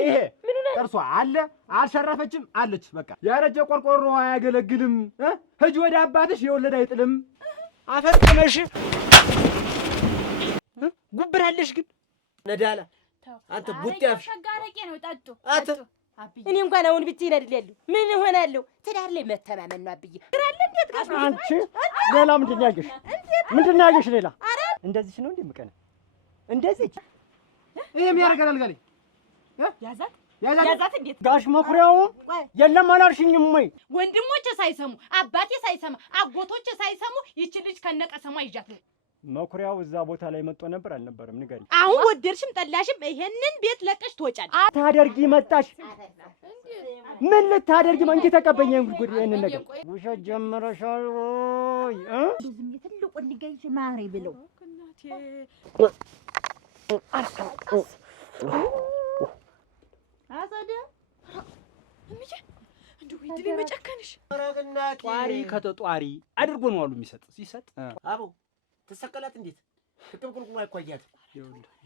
ይሄ ጥርሷ አለ አልሸረፈችም አለች በቃ ያረጀ ቆርቆሮ አያገለግልም ሂጂ ወደ አባትሽ የወለደ አይጥልም አፈርቀመሽ ጉብራለሽ ግን ነዳላ አንተ ቡጤፍ ሸጋረቄ ነው ጠጡ አት እኔ እንኳን አሁን ብቻዬን አይደል ያለው ምን ሆናለሁ ትዳር ላይ መተማመን ነው አብዬ ግራለ እንዴት ጋር አንቺ ሌላ ምንድን ያገሽ ሌላ እንደዚህ ነው እንዴ ምቀነ እንደዚህ ይሄም ያረጋል ጋር ያዛት እንዴት ጋሽ መኩሪያው የለም አላልሽኝም ወይ ወንድሞቼ ሳይሰሙ አባቴ ሳይሰማ አጎቶቼ ሳይሰሙ ይች ልጅ ከነቀሰማ ይጃት መኩሪያው እዛ ቦታ ላይ መጥቶ ነበር አልነበረም ንገሪ አሁን ወደርሽም ጠላሽም ይሄንን ቤት ለቀሽ ትወጫለሽ ታደርጊ መጣሽ ምን ልታደርጊ መንጂ ተቀበኛ ጉድ ይሄንን ነገር ውሸት ጀመረሻል ወይ ዝም ትልቁ ልጅ ማሪ ብለው አሰደ እምዬ እንደው ይድል መጨከንሽ ጧሪ ከተጧሪ አድርጎ ነው አሉ የሚሰጥ ሲሰጥ አቦ ተሰቀላት እንዴት ተቀምቁልቁ አይቆያት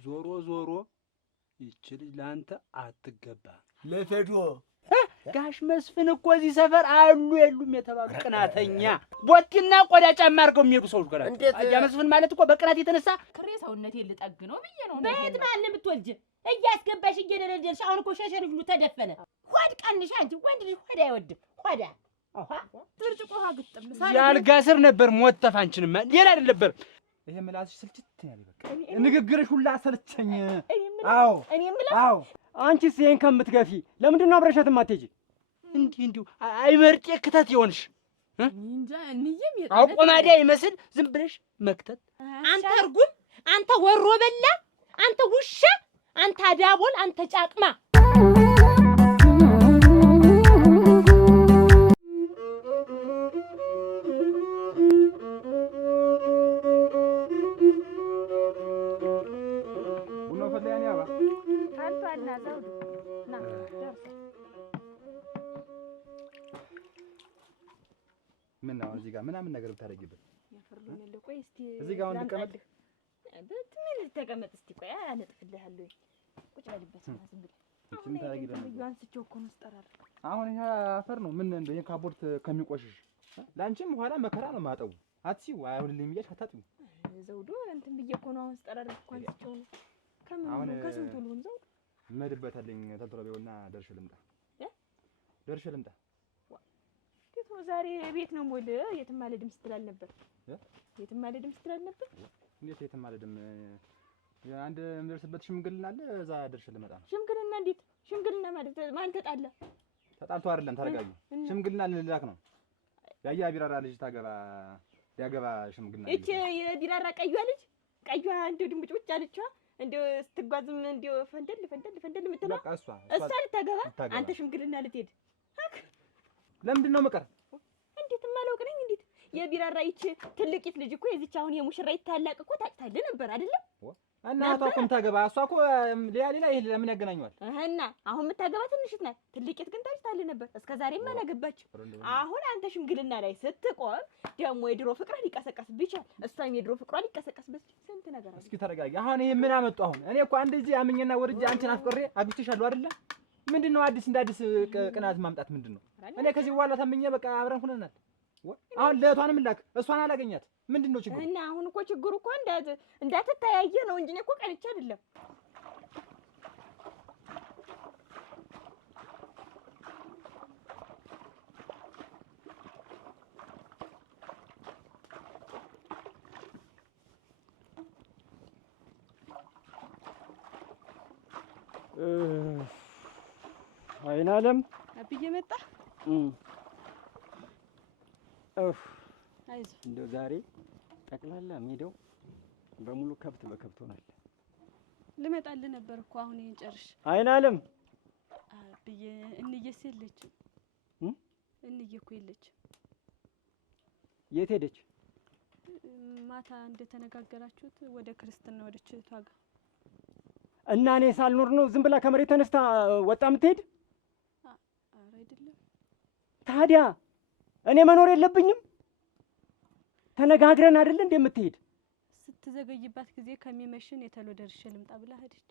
ዞሮ ይች ልጅ ላንተ አትገባ ለፈዶ ጋሽ መስፍን እኮ እዚህ ሰፈር አሉ የሉም የተባሉ ቅናተኛ ቦቲና ቆዳ ጫማ አድርገው የሚሄዱ ሰዎች ጋር ያ መስፍን ማለት እኮ በቅናት የተነሳ ክሬ ሰውነቴን ልጠግ ነው ብዬ ነው በየት ማን ብትወልጅ እያስገባሽ እየደለደልሽ አሁን እኮ ሸሸን ሁሉ ተደፈነ ሆድ ቀንሽ አንቺ ወንድ ልጅ ሆድ አይወድም ሆዳ ትርጭቆ ግጥም ያልጋ ስር ነበር ሞተፍ አንቺንማ ሌላ አይደል ነበር ይሄ ምላስሽ ስልችት ያለ በቃ ንግግርሽ ሁላ ሰልቸኝ አዎ አንቺስ ይሄን ከምትገፊ ለምንድን ነው አብረሻት ማትሄጂ እንዲሁ አይመርጤ ክተት ይሆንሽ እንጃ እንየም አቆማዳ ይመስል ዝም ብለሽ መክተት አንተ እርጉም አንተ ወሮ በላ አንተ ውሻ አንተ አዳቦል አንተ ጫቅማ ምን ነው እዚህ ጋር ምናምን ነገር ብታረጊበት ያፈርሉን ለቆይ እስቲ እዚህ ጋር ወንድቀመጥ በትምን ተቀመጥ እስቲ ቆይ አነጥፍልሃለሁ ቁጭ በልበት እና ዝም ብለህ እቺን ታረጊበት ያንስቸው እኮ ነው ስጠራር አሁን ይሄ አፈር ነው ምን እንደ የካቦርት ከሚቆሽሽ ላንቺም በኋላ መከራ ነው ማጠው አትሲው አይሁንልኝ ብዬሽ አታጥዩ ዘውዶ እንትን ብዬ እኮ ነው አሁን ስጠራር እኮ አንስቸው ነው ከምን ከስንቱ ነው ዘውዶ መድበታለኝ ተንተረበውና ደርሽ ልምጣ ነው ዛሬ ቤት ነው ሞል የትም አልሄድም ስትላል ነበር የትም አልሄድም ስትላል ነበር እንዴት የትም አልሄድም አንድ ምደርስበት ሽምግልና አለ እዛ ደርሽ ልመጣ ነው ሽምግልና እንዴት ሽምግልና ማለት ማን ተጣልቶ አይደለም ተረጋጊ ሽምግልና ልላክ ነው ያያ ቢራራ ልጅ ያገባ ሽምግልና እቺ የቢራራ ቀይዋ ልጅ ቀይዋ እንደው ድምጭ አለች እንደው ስትጓዝም እንደው ፈንደል ምትለው በቃ እሷ ልታገባ አንተ ሽምግልና ልትሄድ ለምንድን ነው መቀር እንዴት ማላውቅ ነኝ እንዴት የቢራራ ይቺ ትልቂት ልጅ እኮ የዚች አሁን የሙሽራይት ታላቅ እኮ ታጭታለ ነበር አይደለም እናቷ እኮ የምታገባ እሷ እኮ ሌላ ይሄ ለምን ያገናኘዋል እና አሁን የምታገባ ትንሽት ናት ትልቂት ግን ታጭታለ ነበር እስከዛሬም አላገባች አሁን አንተ ሽምግልና ላይ ስትቆም ደግሞ የድሮ ፍቅሯ ሊቀሰቀስ ቢቻል እሷም የድሮ ፍቅሯ ሊቀሰቀስ ስንት ነገር አለ እስኪ ተረጋጊ አሁን ይሄ ምን አመጡ አሁን እኔ እኮ አንድ እዚህ አምኜና ወርጄ አንቺን አፍቅሬ አግብቼሻለሁ አይደለ ምንድነው አዲስ እንዳዲስ ቅናት ማምጣት ምንድነው እኔ ከዚህ በኋላ ታምኜ በቃ አብረን ሆነናል አሁን ለቷንም ላክ እሷን አላገኛት ምንድነው ችግሩ እና አሁን እኮ ችግሩ እኮ እንዳትተያየ ነው እንጂ እኮ ቀንቼ አይደለም አይናለም አብዬ መጣ አይዞህ እንደው ዛሬ ጠቅላላ ሜዳው በሙሉ ከብት በከብት ሆናል ልመጣልህ ነበር እኮ አሁን ይሄን ጨርሽ አይናለም አብዬ እንየስ የለችም እንዬ እኮ የለችም የት ሄደች ማታ እንደተነጋገራችሁት ወደ ክርስትና ወደ ቸቷ ጋር እና እኔ ሳልኖር ነው ዝም ብላ ከመሬት ተነስታ ወጣ የምትሄድ አይደለም ታዲያ እኔ መኖር የለብኝም ተነጋግረን አይደል እንደምትሄድ ስትዘገይባት ጊዜ ከሚመሽን የተሎ ደርሼ ልምጣ ብላ ሄደች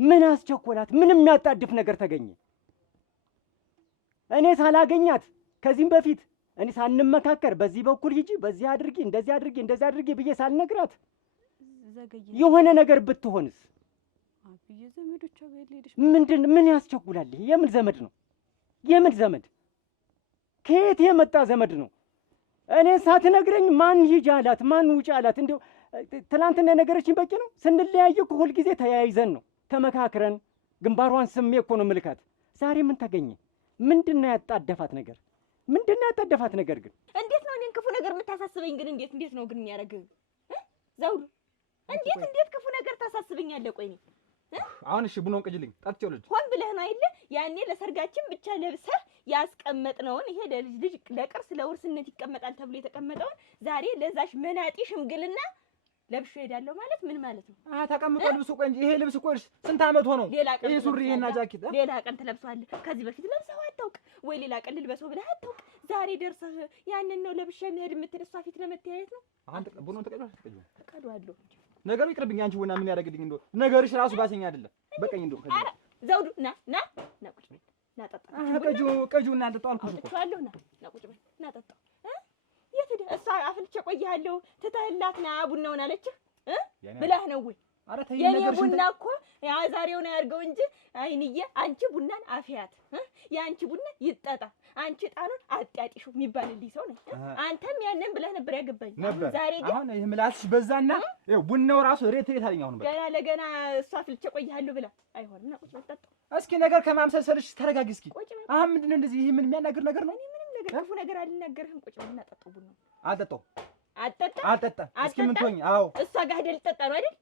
ምን አስቸኮላት? ምን የሚያጣድፍ ነገር ተገኘ? እኔ ሳላገኛት ከዚህም በፊት እኔ ሳንመካከር በዚህ በኩል ሂጂ፣ በዚህ አድርጊ፣ እንደዚህ አድርጊ፣ እንደዚህ አድርጊ ብዬ ሳልነግራት የሆነ ነገር ብትሆንስ? አብዬ ዘመዶቿ ጋር ሄደሽ ምን ያስቸኩላል? የምን ዘመድ ነው? የምን ዘመድ? ከየት የመጣ ዘመድ ነው? እኔ ሳትነግረኝ ማን ሂጂ አላት? ማን ውጪ አላት? እንደው ትናንትና የነገረችኝ በቂ ነው? ስንለያይ እኮ ሁልጊዜ ተያይዘን ነው ተመካክረን፣ ግንባሯን ስሜ እኮ ነው ምልካት። ዛሬ ምን ተገኘ? ምንድነው ያጣደፋት ነገር? ምንድነው ያጣደፋት ነገር ግን? እንዴት ነው እኔን ክፉ ነገር የምታሳስበኝ ግን? እንዴት ነው ግን የሚያደርገው ዘውዱ? እንዴት ክፉ ነገር ታሳስበኛለህ? ቆይ አሁን እሺ ቡናውን ቅጅልኝ ጠጥቼው ልጅ ሆን ብለህ ነው አይደል? ያኔ ለሰርጋችን ብቻ ለብሰህ ያስቀመጥነውን ይሄ ለልጅ ለቅርስ ለውርስነት ይቀመጣል ተብሎ የተቀመጠውን ዛሬ ለዛሽ መናጢ ሽምግልና ለብሼ ሄዳለሁ ማለት ምን ማለት ነው? ተቀምጦ ልብሱ ቆይ እንጂ ይሄ ልብስ ቆይ ስንት አመት ሆነው? ይሄ ሱሪ ይሄና ጃኬት ሌላ ቀን ትለብሰዋለህ። ከዚህ በፊት ለብሰው አታውቅ ወይ? ሌላ ቀን ልልበሰው ብለህ አታውቅ። ዛሬ ደርሰህ ያንን ነው ለብሼ መሄድ የምትል እሷ ፊት ለመተያየት ነው? አንተ ቡናውን ተቀዷለሁ። ነገሩ ይቅርብኝ። አንቺ ቡና ምን ያደርግልኝ እንደው ነገርሽ ራሱ ባሰኛ አይደለም። በቀኝ እንደው ከዚህ ዘውዱ ና ቁጭ በል ና ጠጣ። ቀጁ እና ጠጣው አልኩሽ እኮ አውጥቼዋለሁ። ና ቁጭ በል ና ጠጣው። የት ሄደህ? እሷ አፍልቼ ቆይሃለሁ ትተህላት ና ቡናውን አለችህ ብለህ ነው ወይ? የኔ ቡና እኮ ያ ዛሬውን ያርገው እንጂ አይንዬ አንቺ ቡናን አፍያት፣ ያንቺ ቡና ይጠጣ፣ አንቺ ጣኑን አጣጢሹ የሚባልልኝ ሰው ነኝ። አንተም ያንን ብለህ ነበር ያገባኝ። ዛሬ ግን አሁን ይሄ ምላስሽ በዛና ይኸው ቡናው ራሱ ሬት አለኝ። አሁን ገና ለገና እሷ አፍልቼ ቆይሃለሁ ብለህ አይሆንም። ና ቁጭ በል ጠጣው። እስኪ ነገር ከማምሰልሰልሽ ተረጋጊ እስኪ። አሁን ምንድነው እንደዚህ? ይሄ ምን የሚያናግር ነገር ነው? እኔ ምንም ነገር ክፉ ነገር አልናገርህም። ቁጭ በል ና ጠጣው ቡና። አልጠጣም። እስኪ ምን ትሆኝ? አዎ እሷ ጋር ሄደህ ልጠጣ ነው አይደል?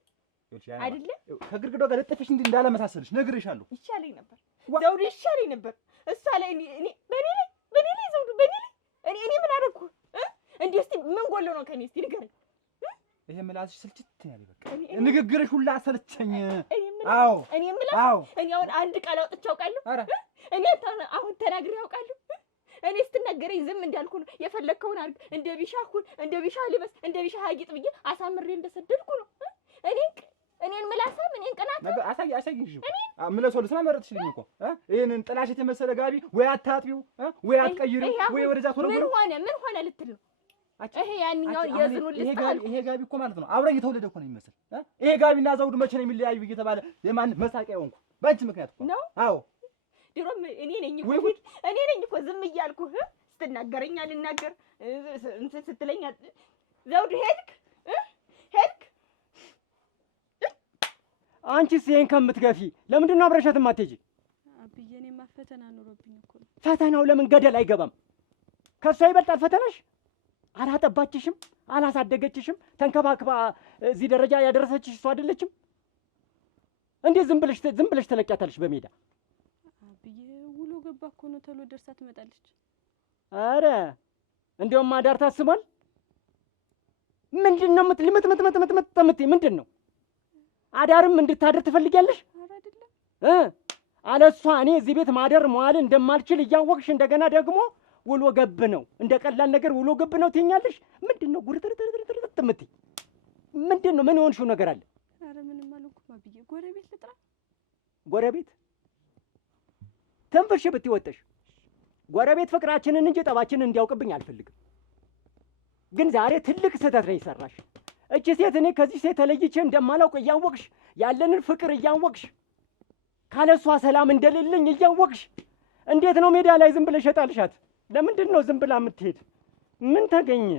አይደለ? ከግድግዳው ጋር ልጥፍሽ እንዴ እንዳለመሳሰልሽ ነግሬሻለሁ። ይሻለኝ ነበር ዘውዱ፣ ይሻለኝ ነበር። እሷ ላይ እኔ በኔ ላይ ዘውዱ፣ በኔ ላይ እኔ ምን አደረኩ እንዴ? እስቲ ምን ጎለው ነው ከኔ? እስቲ ንገረኝ። ይሄ ምላስሽ ስልችት ያለ በቃ ንግግርሽ ሁላ ሰለቸኝ። አዎ እኔ አሁን አንድ ቃል አውጥቼ አውቃለሁ? እኔ አሁን ተናግሬ አውቃለሁ? እኔ ስትናገረኝ ዝም እንዳልኩ ነው። የፈለግከውን አድርግ፣ እንደ ቢሻሁን፣ እንደ ቢሻ ልበስ፣ እንደ ቢሻ አጊጥ ብዬ አሳምሬ እንደሰደድኩ ነው። እኔን ምላሳም እኔን ቀናት ነገር አሳይሽ ምለሰው ስለመረጥሽልኝ እኮ ይሄንን ጥላሽት የመሰለ ጋቢ ወይ አታጥቢው ወይ አትቀይሪው ወይ ወደዛ ቶሎ ምን ሆነ ልትል ነው? ይሄ ያንኛውን የዝኑን ልስጣል። ይሄ ጋቢ እኮ ማለት ነው አብረን የተወለደ እኮ ነው የሚመስል። ይሄ ጋቢና ዘውዱ መቼ ነው የሚለያዩ እየተባለ የማን መሳቂያ ሆንኩ በአንቺ ምክንያት እኮ ነው። አዎ ድሮም እኔ ነኝ እኮ ዝም እያልኩህ ስትናገረኝ አልናገር እንትን ስትለኝ ዘውዱ ሄድክ አንቺስ ይሄን ከምትገፊ ለምንድን ነው አብረሻት የማትሄጂ? አብዬ እኔማ ፈተና ኖሮብኝ እኮ ነው። ፈተናው ለምን ገደል አይገባም? ከሷ ይበልጣል ፈተናሽ? አላጠባችሽም፣ አላሳደገችሽም፣ ተንከባክባ እዚህ ደረጃ ያደረሰችሽ እሷ አይደለችም? እንዴት ዝም ብለሽ ተለቂያታለሽ በሜዳ? አብዬ ውሎ ገባ እኮ ነው። ቶሎ ደርሳ ትመጣለች። አረ እንደውም አዳር ታስቧል። ምንድነው ምትልምት ምንድን ነው? አዳርም እንድታደር ትፈልጊያለሽ? ኧረ አይደለም አለሷ እኔ እዚህ ቤት ማደር መዋል እንደማልችል እያወቅሽ እንደገና ደግሞ ውሎ ገብ ነው እንደ ቀላል ነገር ውሎ ገብ ነው ትይኛለሽ። ምንድነው ጉርጥርጥርጥርጥርጥ እምትይ? ምንድነው? ምን የሆንሽው ነገር አለ? ኧረ ምንም አልሆንኩም አብዬ። ጎረቤት ልጥራ? ጎረቤት ተንፈሽ ብትወጣሽ ጎረቤት ፍቅራችንን እንጂ ጠባችንን እንዲያውቅብኝ አልፈልግም። ግን ዛሬ ትልቅ ስህተት ነው የሰራሽ። እቺ ሴት እኔ ከዚህ ሴት ተለይቼ እንደማላውቅ እያወቅሽ ያለንን ፍቅር እያወቅሽ ካለሷ ሰላም እንደሌለኝ እያወቅሽ እንዴት ነው ሜዳ ላይ ዝም ብለሽ ጣልሻት? ለምንድን ነው ዝም ብላ የምትሄድ? ምን ተገኘ?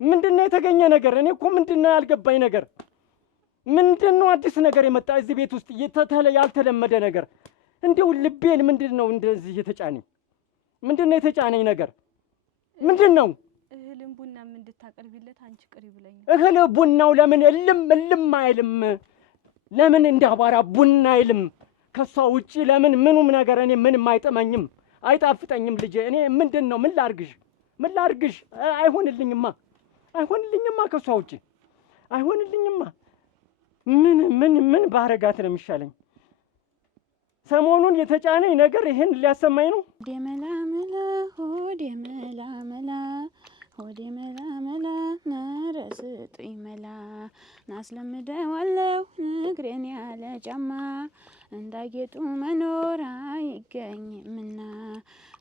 ምንድነው የተገኘ ነገር? እኔ እኮ ምንድነው ያልገባኝ ነገር? ምንድነው አዲስ ነገር የመጣ እዚህ ቤት ውስጥ ያልተለመደ ነገር? እንደው ልቤን ምንድነው እንደዚህ የተጫነኝ? ምንድነው የተጫነኝ ነገር ምንድነው? እህልም ቡናም እንድታቀርቢለት አንቺ ቅሪ ብለኝ። እህል ቡናው ለምን እልም አይልም? ለምን እንዳባራ ቡና አይልም? ከሷ ውጪ ለምን ምኑም ነገር እኔ ምንም አይጠመኝም አይጣፍጠኝም። ልጄ እኔ ምንድነው ምን ላርግሽ? አይሆንልኝማ ከሷ ውጪ አይሆንልኝማ። ምን ባረጋት ነው የሚሻለኝ? ሰሞኑን የተጫነኝ ነገር ይሄን ሊያሰማኝ ነው። ደመላመላ ሆዴ መላመላ ሆዴ መላ መላ ኧረ ስጡኝ መላ ናስለምደዋለሁ እግሬን ያለ ጫማ እንዳጌጡ መኖር አይገኝምና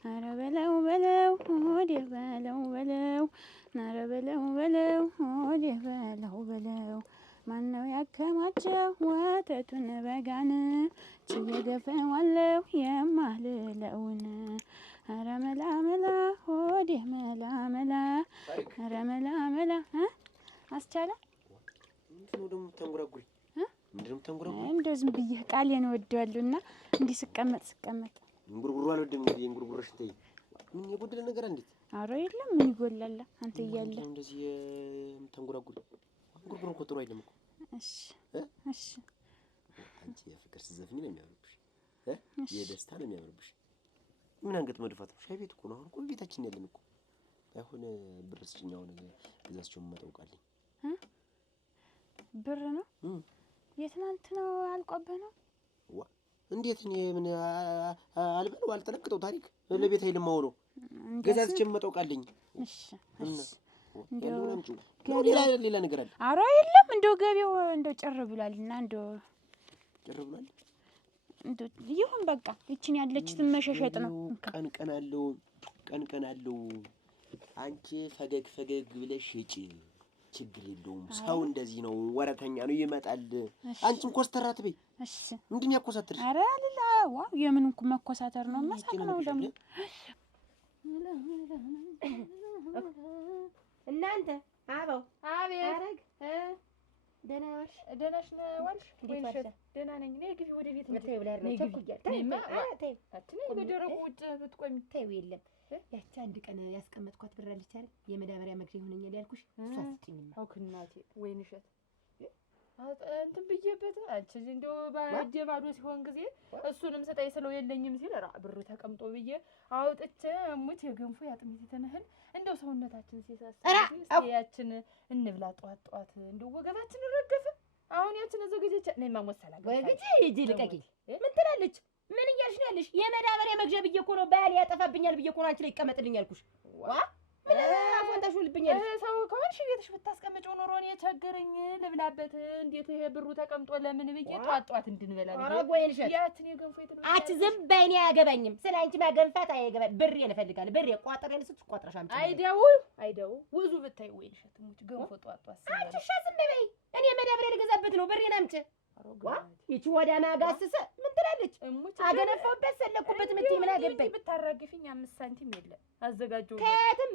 ኧረ በለው በለው ሆዴ በለው በለው ኧረ በለው በለው ሆዴ በለው በለው ማነው ያከማቸው ወተቱን በጋን ችየገፈዋለሁ የማልለውን ኧረ መላ መላ ሆዴ መላ መላ ኧረ መላ መላ አስቻለ ምንድነው ደግሞ ተንጉራጉሪ ምንድነው ተንጉራጉሪ እንደው ዝም ብዬ ቃሌን እወደዋለሁና እንዲህ ስቀመጥ እንጉርጉሩ አልወድም እንግዲህ እንጉርጉሮሽ ተይ ምን የጎደለ ነገር እንዴት ኧረ የለም ምን ይጎላል አንተ እያለ እንደዚህ ተንጉራጉሪ እንጉርጉሮ እኮ ጥሩ አይደለም እኮ እሺ እሺ አንቺ የፍቅር ስትዘፍኝ ነው የሚያምርብሽ የደስታ ነው የሚያምርብሽ ምን አንገት መድፋት ነው ሻይ ቤት እኮ ነው አሁን እኮ ቤታችን ያለን እኮ ባይሆን ብር ስጭኝ አሁን ገዛችሁን መጣውቃለኝ ብር ነው የትናንት ነው አልቆብህ ነው ዋ እንዴት እኔ ምን አልበለው አልተለቅጠው ታሪክ ለቤት አይልማው ነው ገዛችሁን መጣውቃለኝ እሺ እንደው ሌላ ነገር አለ ኧረ የለም እንደው ገቢው እንደው ጭር ብሏልና እንደው ጭር ብሏል እንደው ይሁን በቃ እቺን ያለችትን መሸሸጥ ነው ቀን አለው አንቺ ፈገግ ብለሽ ሽጪ ችግር የለውም ሰው እንደዚህ ነው ወረተኛ ነው ይመጣል አንቺን ኮስተር አትበይ እሺ ምንድነው ያኮሳተርሽ ኧረ አልላ ዋው የምን መኮሳተር ነው መሳቅ ነው ደግሞ እናንተ አበው አቤት አረግ ደህና ዋልሽ? ደህናሽ ነው ዋልሽ? ወይንሸት ደህና ነኝ። ነይ ግቢ ወደ ቤት እንጂ ተይው ላይ ነው ቸኩያል። ተይ አትነይ በደረቁ ውጭ ብትቆሚ ተይው የለም ያቺ አንድ ቀን ያስቀመጥኳት ብር አለች አይደል የመዳበሪያ መግዣ ይሆነኛል ያልኩሽ እሷ ስጭኝማ አውክ እናቴ ወይንሸት እንትን ብዬበት አንቺ እንደው ባጀባዶ ሲሆን ጊዜ እሱንም ስጠይ ስለው የለኝም ሲል ብሩ ተቀምጦ ብዬ አውጥቼ ሙት የገንፎ ያጥሚት ተነህል እንደው ሰውነታችን ሲሳሳ ያችን እንብላ ጧት እንደው ወገባችን ረገፈ አሁን ያችን ዘገጀች ነይ ማሞሰላ ወይ ግጂ ሂጂ ልቀቂ ምን ትላለች ምን እያልሽ ነው ያለሽ የመዳበሪያ መግዣ ብዬ እኮ ነው ባል ያጠፋብኛል ብዬ እኮ ነው አንቺ ላይ ይቀመጥልኝ ያልኩሽ ዋ ምን አፎንታሽ ልብኛል ሰው ከሆንሽ ቤትሽ ብታስቀምጪው ኖሮ እኔ ቸገረኝ ልብላበት እንዴት ይሄ ብሩ ተቀምጦ ለምን ብዬ ጧት እንድንበላ ብዬ ያችን የገንፎ የተነሳ አንቺ ዝም በይ እኔ አያገባኝም ስለ አንቺ ማገንፋት አያገባኝ ብር እፈልጋለሁ ብር ቋጥሬን ስትቋጥረሽ አምጪ አይደው ውዙ ብታይ ወይን ሸትሙት ገንፎ ጧት አንቺ ዝም በይ እኔ መዳበሪያ ልገዛበት ነው ብሬን አምጪ ዋ ይቺ ወዳ ማጋስሰ ምን ትላለች አገነፋውበት ሰለኩበት ምትይ ምን አገባኝ ብታራግፊኝ 5 ሳንቲም የለ አዘጋጀው ከየትም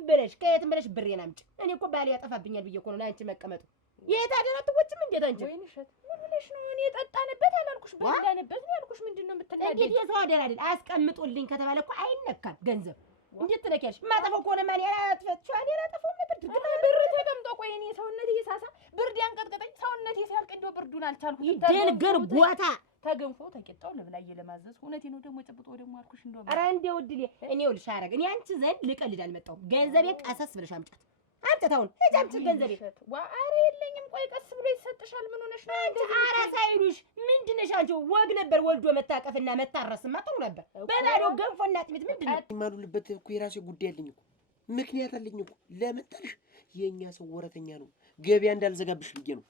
ብለሽ ብሬን አምጪ እኔ እኮ ባል ያጠፋብኛል ብዬ እኮ ነው አንቺ መቀመጡ የት አደረት ወጭም እንዴት አንቺ ወይን ሸት ምን ብለሽ ነው እኔ ጠጣንበት አላልኩሽ በላንበት ነው ያልኩሽ ምንድነው የምትናገሪ እንዴት የሰው አደራ አይደል አስቀምጡልኝ ከተባለ እኮ አይነካም ገንዘብ እንዴት ትነኪያለሽ ማጠፋው ከሆነ ማን ያላጥፈችው እኔ ያላጠፋው ነበር ብር ተቀምጦ ቆይ እኔ ሰውነቴ ይሳሳ ብርድ ያንቀጥቀጠኝ ሰውነቴ ሲያልቅ እንደው ብርዱን አልቻልኩት ይደልገር ቦታ ተገንፎ ተቂጣው ለብላዬ ለማዘዝ እውነቴ ነው ደግሞ ጨብጦ ደግሞ አልኩሽ እንደው ኧረ እንደው ድል እኔ ልሽ አረግ እኔ አንቺ ዘንድ ልቀልድ አልመጣሁም ገንዘቤን ቀሰስ ብለሽ አምጫት አምጥታውን እጃምጭ ገንዘቤ ዋ ኧረ የለኝም ቆይ ቀስ ብሎ ይሰጥሻል ምን ሆነሽ ነው አንቺ ኧረ ሳይሉሽ ምንድነሽ አንቺ ወግ ነበር ወልዶ መታቀፍና መታረስማ ጥሩ ነበር በባዶ ገንፎና ጥሚት ምንድነው የማሉልበት እኮ የራሴ ጉዳይ አለኝ እኮ ምክንያት አለኝ እኮ ለመጣልሽ የኛ ሰው ወረተኛ ነው ገበያ እንዳልዘጋብሽ ብዬ ነው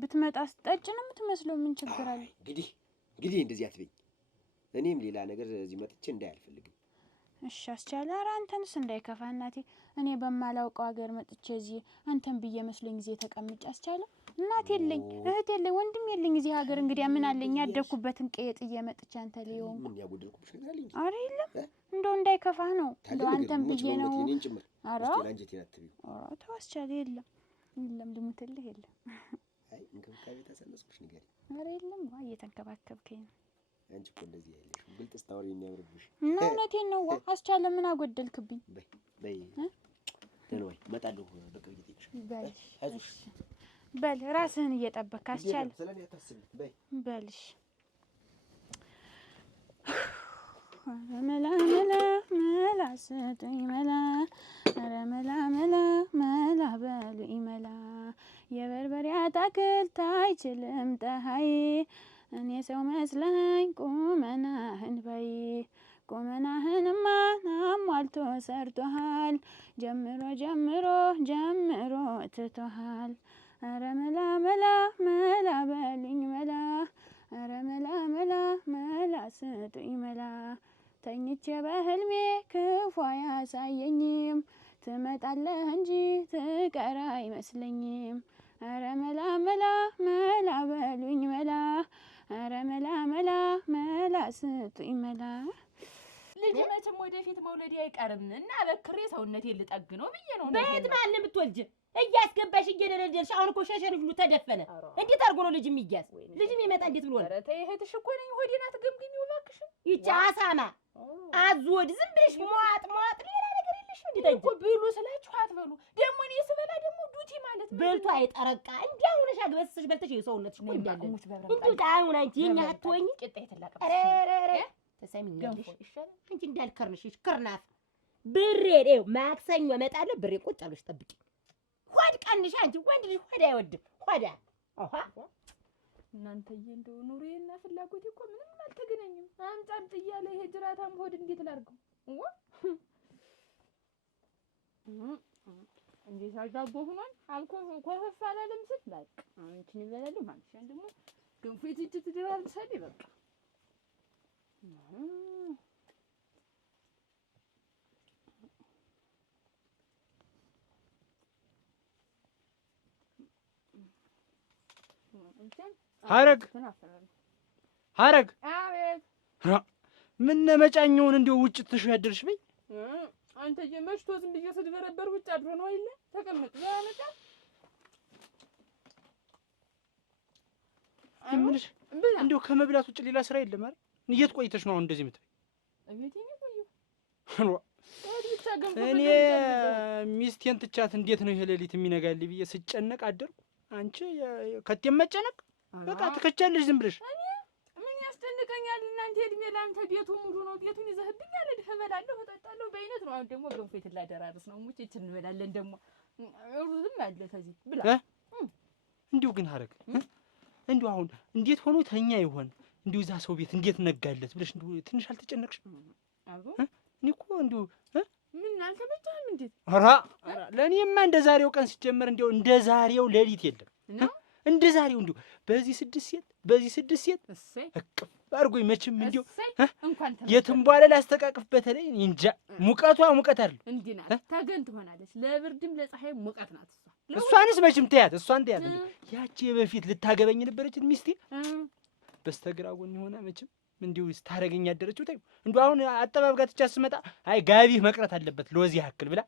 ብትመጣ ስጠጭ ነው የምትመስለው ምን ችግር አለ እንግዲህ እንደዚህ አትበኝ እኔም ሌላ ነገር እዚህ መጥቼ እንዳያልፈልግም እሺ አስቻለ ኧረ አንተንስ እንዳይከፋ እናቴ እኔ በማላውቀው ሀገር መጥቼ እዚህ አንተን ብዬ መስሎኝ ጊዜ ተቀምጬ አስቻለ እናት የለኝ እህት የለኝ ወንድም የለኝ እዚህ ሀገር እንግዲህ ምን አለኝ ያደኩበትን ቀየጥ እየመጥቼ አንተ ሊሆን ምን ያጎደልኩሽ ነገር አለኝ ኧረ የለም እንደው እንዳይከፋ ነው እንደው አንተን ብዬ ነው ኧረ አንጀቴን አትብዩ ኧረ ተው አስቻለ የለም ልሙትልህ የለም አይ እንክብካቤ ታሳነስኩሽ ንገሪ ኧረ የለም ዋ እየተንከባከብከኝ ነው አንቺ እኮ እንደዚህ አይልሽ ግልጥ ስታወሪ የሚያምርብሽ እና እውነቴን ነው ዋ አስቻለ ምን አጎደልክብኝ በይ ደህና ወይ እመጣለሁ በቃ እየጠየቅሽ በል ራስህን እየጠበቅክ አስቻለ ስለኔ አታስቢ በልሽ መላ መላ ስጡኝ መላ ኧረ መላ በሉኝ መላ የበርበሬ አታክልት አይችልም ፀሐይ እኔ ሰው መስለኝ ቁመናህን በይ ቁመናህንማ አሟልቶ ሰርቶሃል ጀምሮ ጀምሮ ጀምሮ ትቶሃል ኧረ መላ መላ መላ በሉኝ መላ ኧረ መላ መላ መላ ስጡኝ መላ ተኝቼ በህልሜ ክፉ አያሳየኝም ትመጣለህ እንጂ ትቀር አይመስለኝም ኧረ መላ መላ መላ በሉኝ መላ ኧረ መላ መላ መላ ስጡኝ መላ ልጅ መቼም ወደፊት መውለድ አይቀርም እና በክሬ ሰውነቴን ልጠግ ነው ብዬ ነው። በየት ማንም ብትወልጅ እያስገባሽ እየደለደልሽ አሁን እኮ ሸሸን ሁሉ ተደፈነ። እንዴት አድርጎ ነው ልጅ የሚያዝ? ልጅ የሚመጣ እንዴት ብሎ ነው? ኧረ ተይ እህትሽ እኮ ነኝ ሆዴን አትገምግሚው እባክሽ። ይቺ አሳማ አዝወድ ዝም ብለሽ ሟጥ ሟጥ ሌላ ነገር የለሽም። እንዴት እኮ ብሉ ስላችሁ አትበሉ። ደግሞ እኔ ስበላ ደግሞ ዱቲ ማለት ነው። በልቶ አይጠረቃ እንዲያው ነሽ አግበስሽ በልተሽ የሰውነትሽ እኮ እንዳለ እንዴ ታውን አንቺ የኛ አትወኝ ቂጣ የተላቀ ኧረ ተሰሚኝልሽ አንቺ እንዳልከርንሽ ክርናፍ ብሬ ነው ማክሰኞ እመጣለሁ። ብሬ ቁጭ አለሽ ጠብቂ። ሆድ ቀንሽ አንቺ ወንድ ልጅ ሆድ አይወድም። ሆዳ አሃ እናንተዬ እንደው ኑሮዬና ፍላጎቴ እኮ ምንም አልተገናኘም። አምጣም ጥያለ ይሄ ጅራታም ሆድ እንዴት ላድርገው? እንዴት አልዳቦ ሆኗል አልኮ ኮፈፍ አላለም ስል በቃ አንቺን ይበላል ማለት ነው። ደግሞ ገንፎ ይትት ድራል ሰዲ በቃ ሐረግ ሐረግ አቤት ምን መጫኛውን እንደው ውጭ ትሽ ያደርሽ በይ አንተ የመሽቶ ዝም ብዬ ስድበረበር ውጭ አድሮ ነው አይደል? ተቀመጥ ያመጣ ምንሽ እንደው ከመብላት ውጭ ሌላ ስራ የለም አይደል? የት ቆይተሽ ነው አሁን እንደዚህ የምትበይ? እቤቴ ነው ቆየሁ። እኔ ሚስቴን ትቻት እንዴት ነው ይሄ ሌሊት የሚነጋልኝ ብዬ ስጨነቅ አደርኩ። አንቺ ከቴም መጨነቅ በቃ ትከቻለሽ ዝም ብለሽ። ምን ያስጨንቀኛል? እናንተ እድሜ ለአንተ ቤቱ ሙሉ ነው። ቤቱን ይዘህብኛል። እበላለሁ እጠጣለሁ በአይነት ነው። አሁን ደግሞ ገንፎ የተላደራርስ ነው። ሙጭ እችን እንበላለን። ደግሞ ሩዝም አለ ከዚህ ብላ። እንዲሁ ግን ሐረግ እንዲሁ አሁን እንዴት ሆኖ ተኛ ይሆን እንዲሁ እዛ ሰው ቤት እንዴት ነጋለት ብለሽ እንዲሁ ትንሽ አልተጨነቅሽም? አቦ እኔ እኮ እንዲሁ ምን አልተመቸህም? እንዴት ኧረ ለእኔማ እንደ ዛሬው ቀን ሲጀመር እንዲሁ እንደ ዛሬው ሌሊት የለም ነው እንደ ዛሬው እንዲሁ በዚህ ስድስት ሴት እሰይ እቅፍ አድርጎኝ መቼም እንዲሁ እንኳን የትም በኋላ ላስተቃቅፍ በተለይ እንጃ ሙቀቷ ሙቀት አይደል እንዲህ ናት። ተገን ትሆናለች። ለብርድም ለፀሐይም ሙቀት ናት እሷ። እሷንስ መቼም ተያት እሷን ተያት። ያቺ በፊት ልታገበኝ ነበረችን ሚስቴ በስተግራ ጎን ሆና መቼም እንዲሁ ስታረገኝ ያደረችው ታዩ። እንዲሁ አሁን አጠባብ ጋር ትቻት ስመጣ አይ ጋቢህ መቅረት አለበት ለወዚህ ያክል ብላ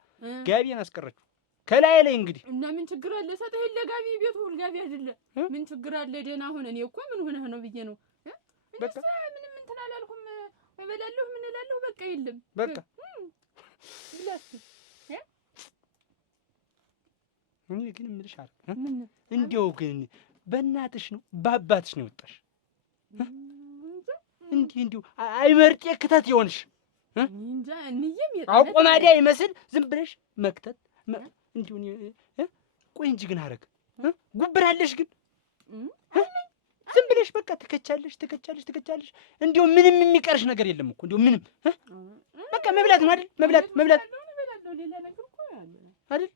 ጋቢን አስቀረችው ከላይ ላይ። እንግዲህ እና ምን ችግር አለ? ሰጠህ ለጋቢ ቤቱ ሁሉ ጋቢ አይደለ? ምን ችግር አለ? ደህና ሁን። እኔ እኮ ምን ሆነህ ነው ብዬ ነው። በቃ ምንም እንትን አላልኩም። እበላለሁ ምን እላለሁ በቃ የለም በቃ ብላስ እኔ ግን ምልሽ አይደል እንዲያው ግን በእናትሽ ነው በአባትሽ ነው የወጣሽ? እንዲሁ አይመርጤ ክተት ይሆንሽ እንጃ እንየም አቆማዳ ይመስል ዝም ብለሽ መክተት እንዲሁ ቆይ እንጂ ግን ሐረግ ጉብራለሽ ግን ዝም ብለሽ በቃ ትከቻለሽ እንዲሁ ምንም የሚቀርሽ ነገር የለም እኮ እንዲሁ ምንም በቃ መብላት ነው አይደል? መብላት ሌላ ነገር እኮ ያለ አይደል?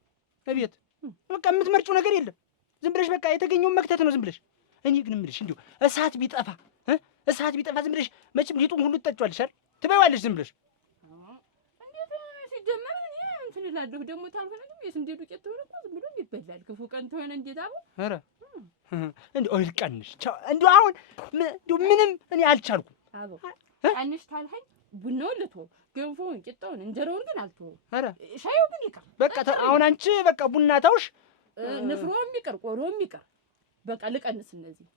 እቤት በቃ የምትመርጪው ነገር የለም። ዝም ብለሽ በቃ የተገኘውን መክተት ነው ዝም ብለሽ። እኔ ግን የምልሽ እንዲሁ እሳት ቢጠፋ ዝም ብለሽ መቼም ሊጡን ሁሉ ትጠጪዋለሽ አይደል? ትበይዋለሽ ዝም ብለሽ። እንዴት ሲጀመር እኔ እንትን እላለሁ ደግሞ ታልሆነ ግን የስንዴ ዱቄት ተሆነ እኮ ዝም ብሎ ይበላል። ክፉ ቀን ተሆነ እንዴት አቦ ኧረ እንዲሁ ይልቀንሽ እንዲሁ አሁን እንዲሁ ምንም እኔ አልቻልኩም። አቦ ቀንሽ ታልኸኝ ቡናውን ልትወው ገንፎውን ቂጣውን እንጀራውን ግን አልተወው። ኧረ ሻዩ ግን ይቀር በቃ አሁን አንቺ በቃ ቡና ታውሽ ንፍሮም ይቀር ቆሮም ይቀር በቃ ልቀንስ እነዚህ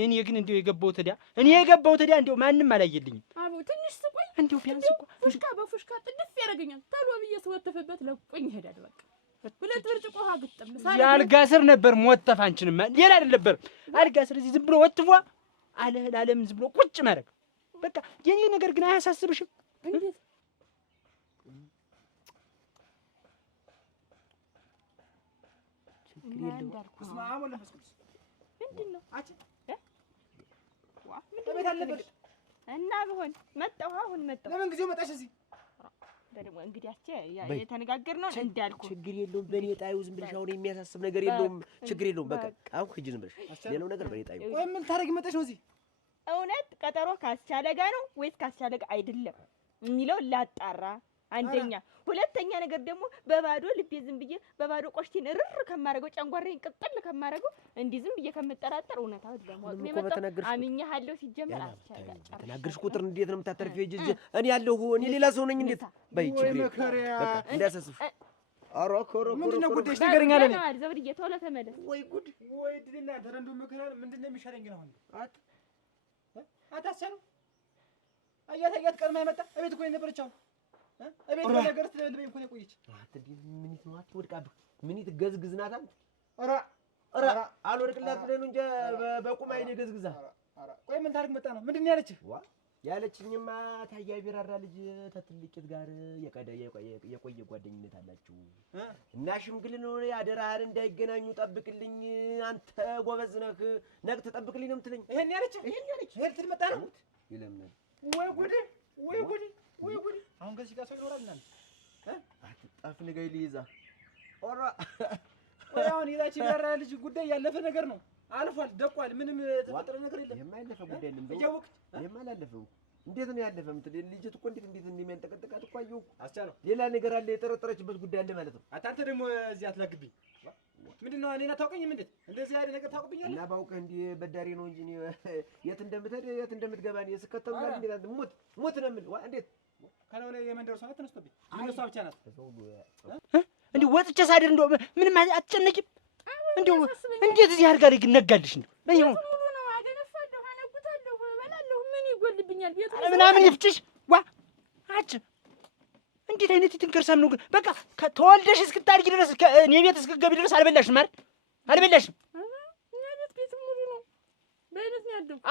እኔ ግን እንዲሁ የገባው ተዲያ እንዲሁ ማንም አላየልኝም። አቦ ትንሽ ስቆይ እንዲሁ ቢያንስ እኮ ፉሽካ በፉሽካ ጥድፍ ያደርገኛል። ተሎ ብዬ ስወተፍበት ለቆኝ ይሄዳል። በቃ ሁለት ብርጭቆ ውሃ ግጥም የአልጋ ስር ነበር መወተፍ። አንቺንማ ሌላ አይደል ነበር አልጋ ስር እዚህ ዝም ብሎ ወትፏ አለምን ዝም ብሎ ቁጭ ማድረግ በቃ። የኔ ነገር ግን አያሳስብሽም? እንዴት ችግር የለውም። ምንድን ነው ቤት አልነበርሽ እና ቢሆን መጣሁ። አሁን መጣሁ። ለምን ጊዜው መጣሽ እዚህ? ደግሞ እንግዲያቸው የተነጋገርነው እንዳልኩ ችግር የለውም። በእኔ ጣዩ ዝም ብለሽ አሁን የሚያሳስብ ነገር የለውም። ችግር የለውም። በቃ አሁን ሂጂ ዝም ብለሽ ሌላው ነገር በእኔ ጣዩ። ቆይ ምን ታረጊ መጣሽ ነው እዚህ? እውነት ቀጠሮ ካስቻለ ጋር ነው ወይስ ካስቻለ ጋር አይደለም የሚለው ላጣራ። አንደኛ፣ ሁለተኛ ነገር ደግሞ በባዶ ልቤ ዝም ብዬ በባዶ ቆሽቴን እርር ከማረገው ጨንጓሬን ቅጥል ከማረገው እንዲህ ዝም ብዬ ከምጠራጠር እውነት አይደለም። አምኜሃለሁ። ሲጀመር አስቻለ ተናገርሽ ቁጥር እንዴት ነው የምታተርፊው? እኔ ያለሁ እኔ ሌላ ሰው ነኝ። እንዴት በይ ችግር በቃ እንዳያሳስብሽ። ኧረ ኮሮ ምንድን ነው ጉዳይሽ? ንገረኝ አለ ዘውድዬ፣ ቶሎ ተመለስ። ወይ ጉድ ወይ ድልና ተረንዶ መከራ ምንድን ነው የሚሻለኝ ግን አሁን አታሰሩ አያት ቀድማ የመጣ እቤት እኮ የነበረች አሁን እቤት ነገር ስለልበኝ እኮ ነው የቆየች። ምኒት ነው አትወድቃብህ። ምኒት ገዝግዝ ናት አንተ። ኧረ አልወድቅላት ብለህ ነው እንጂ በቁም አይኔ ገዝግዛ። ቆይ ምን ታሪክ መጣ ነው? ምንድን ነው ያለችህ? ያለችኝማ ታያ ቢራራ ልጅ ተትልቂት ጋር የቆየ ጓደኝነት አላችሁ እና ሽምግልና ነው አደራህን እንዳይገናኙ ጠብቅልኝ፣ አንተ ጎበዝ ነህ ነቅ ተጠብቅልኝ ነው የምትለኝ። ይሄን ያለችህ? ይሄ ልትል መጣ ነው? ይለምን ወይ ጉድ ወይ ጉድ ወይ ጉድ! አሁን ከዚህ ጋር ሰው ይኖራል እናንተ አትጣፍ ንገይ ሊይዛ ኦራ ወይ አሁን ይዛች ቢራራ ልጅ ጉዳይ ያለፈ ነገር ነው። አልፏል፣ ደቋል። ምንም ተፈጠረ ነገር የለም። የማይለፈ ጉዳይ የለም። እያወቅህ የማላለፈው እንዴት ነው ያለፈ የምትል ልጅት እኮ እንዴት እንደሚያንጠቀጥቃት እኮ አየሁ። አስቻለው ሌላ ነገር አለ፣ የጠረጠረችበት ጉዳይ አለ ማለት ነው። አንተ ደግሞ እዚህ አትላግብኝ። ምንድን ነው እኔን አታውቀኝም እንዴ? እንደዚህ አይነት ነገር ታውቅብኛለህ? እና ባውቅህ እንዲህ በዳሪ ነው እንጂ የት እንደምትሄድ የት እንደምትገባ እኔ ስከተሉ ጋር እንዴት ሙት ነው የምልህ። እንዴት ከነው ላይ የመንደር ሰው ተነስቶብኝ ምን እሷ ብቻ ናት እንዴ? ወጥቼ ሳድር እንደው ምንም አትጨነቂም? እንደው እንዴት እዚህ አድርጋ ላይ ነጋልሽ? እንደው ምናምን ይፍጭሽ ዋ አጭ እንዴት አይነት ትንከርሳም ነው ግን? በቃ ተወልደሽ እስክታድጊ ድረስ እኔ ቤት እስክትገቢ ድረስ አልበላሽም አይደል? አልበላሽም።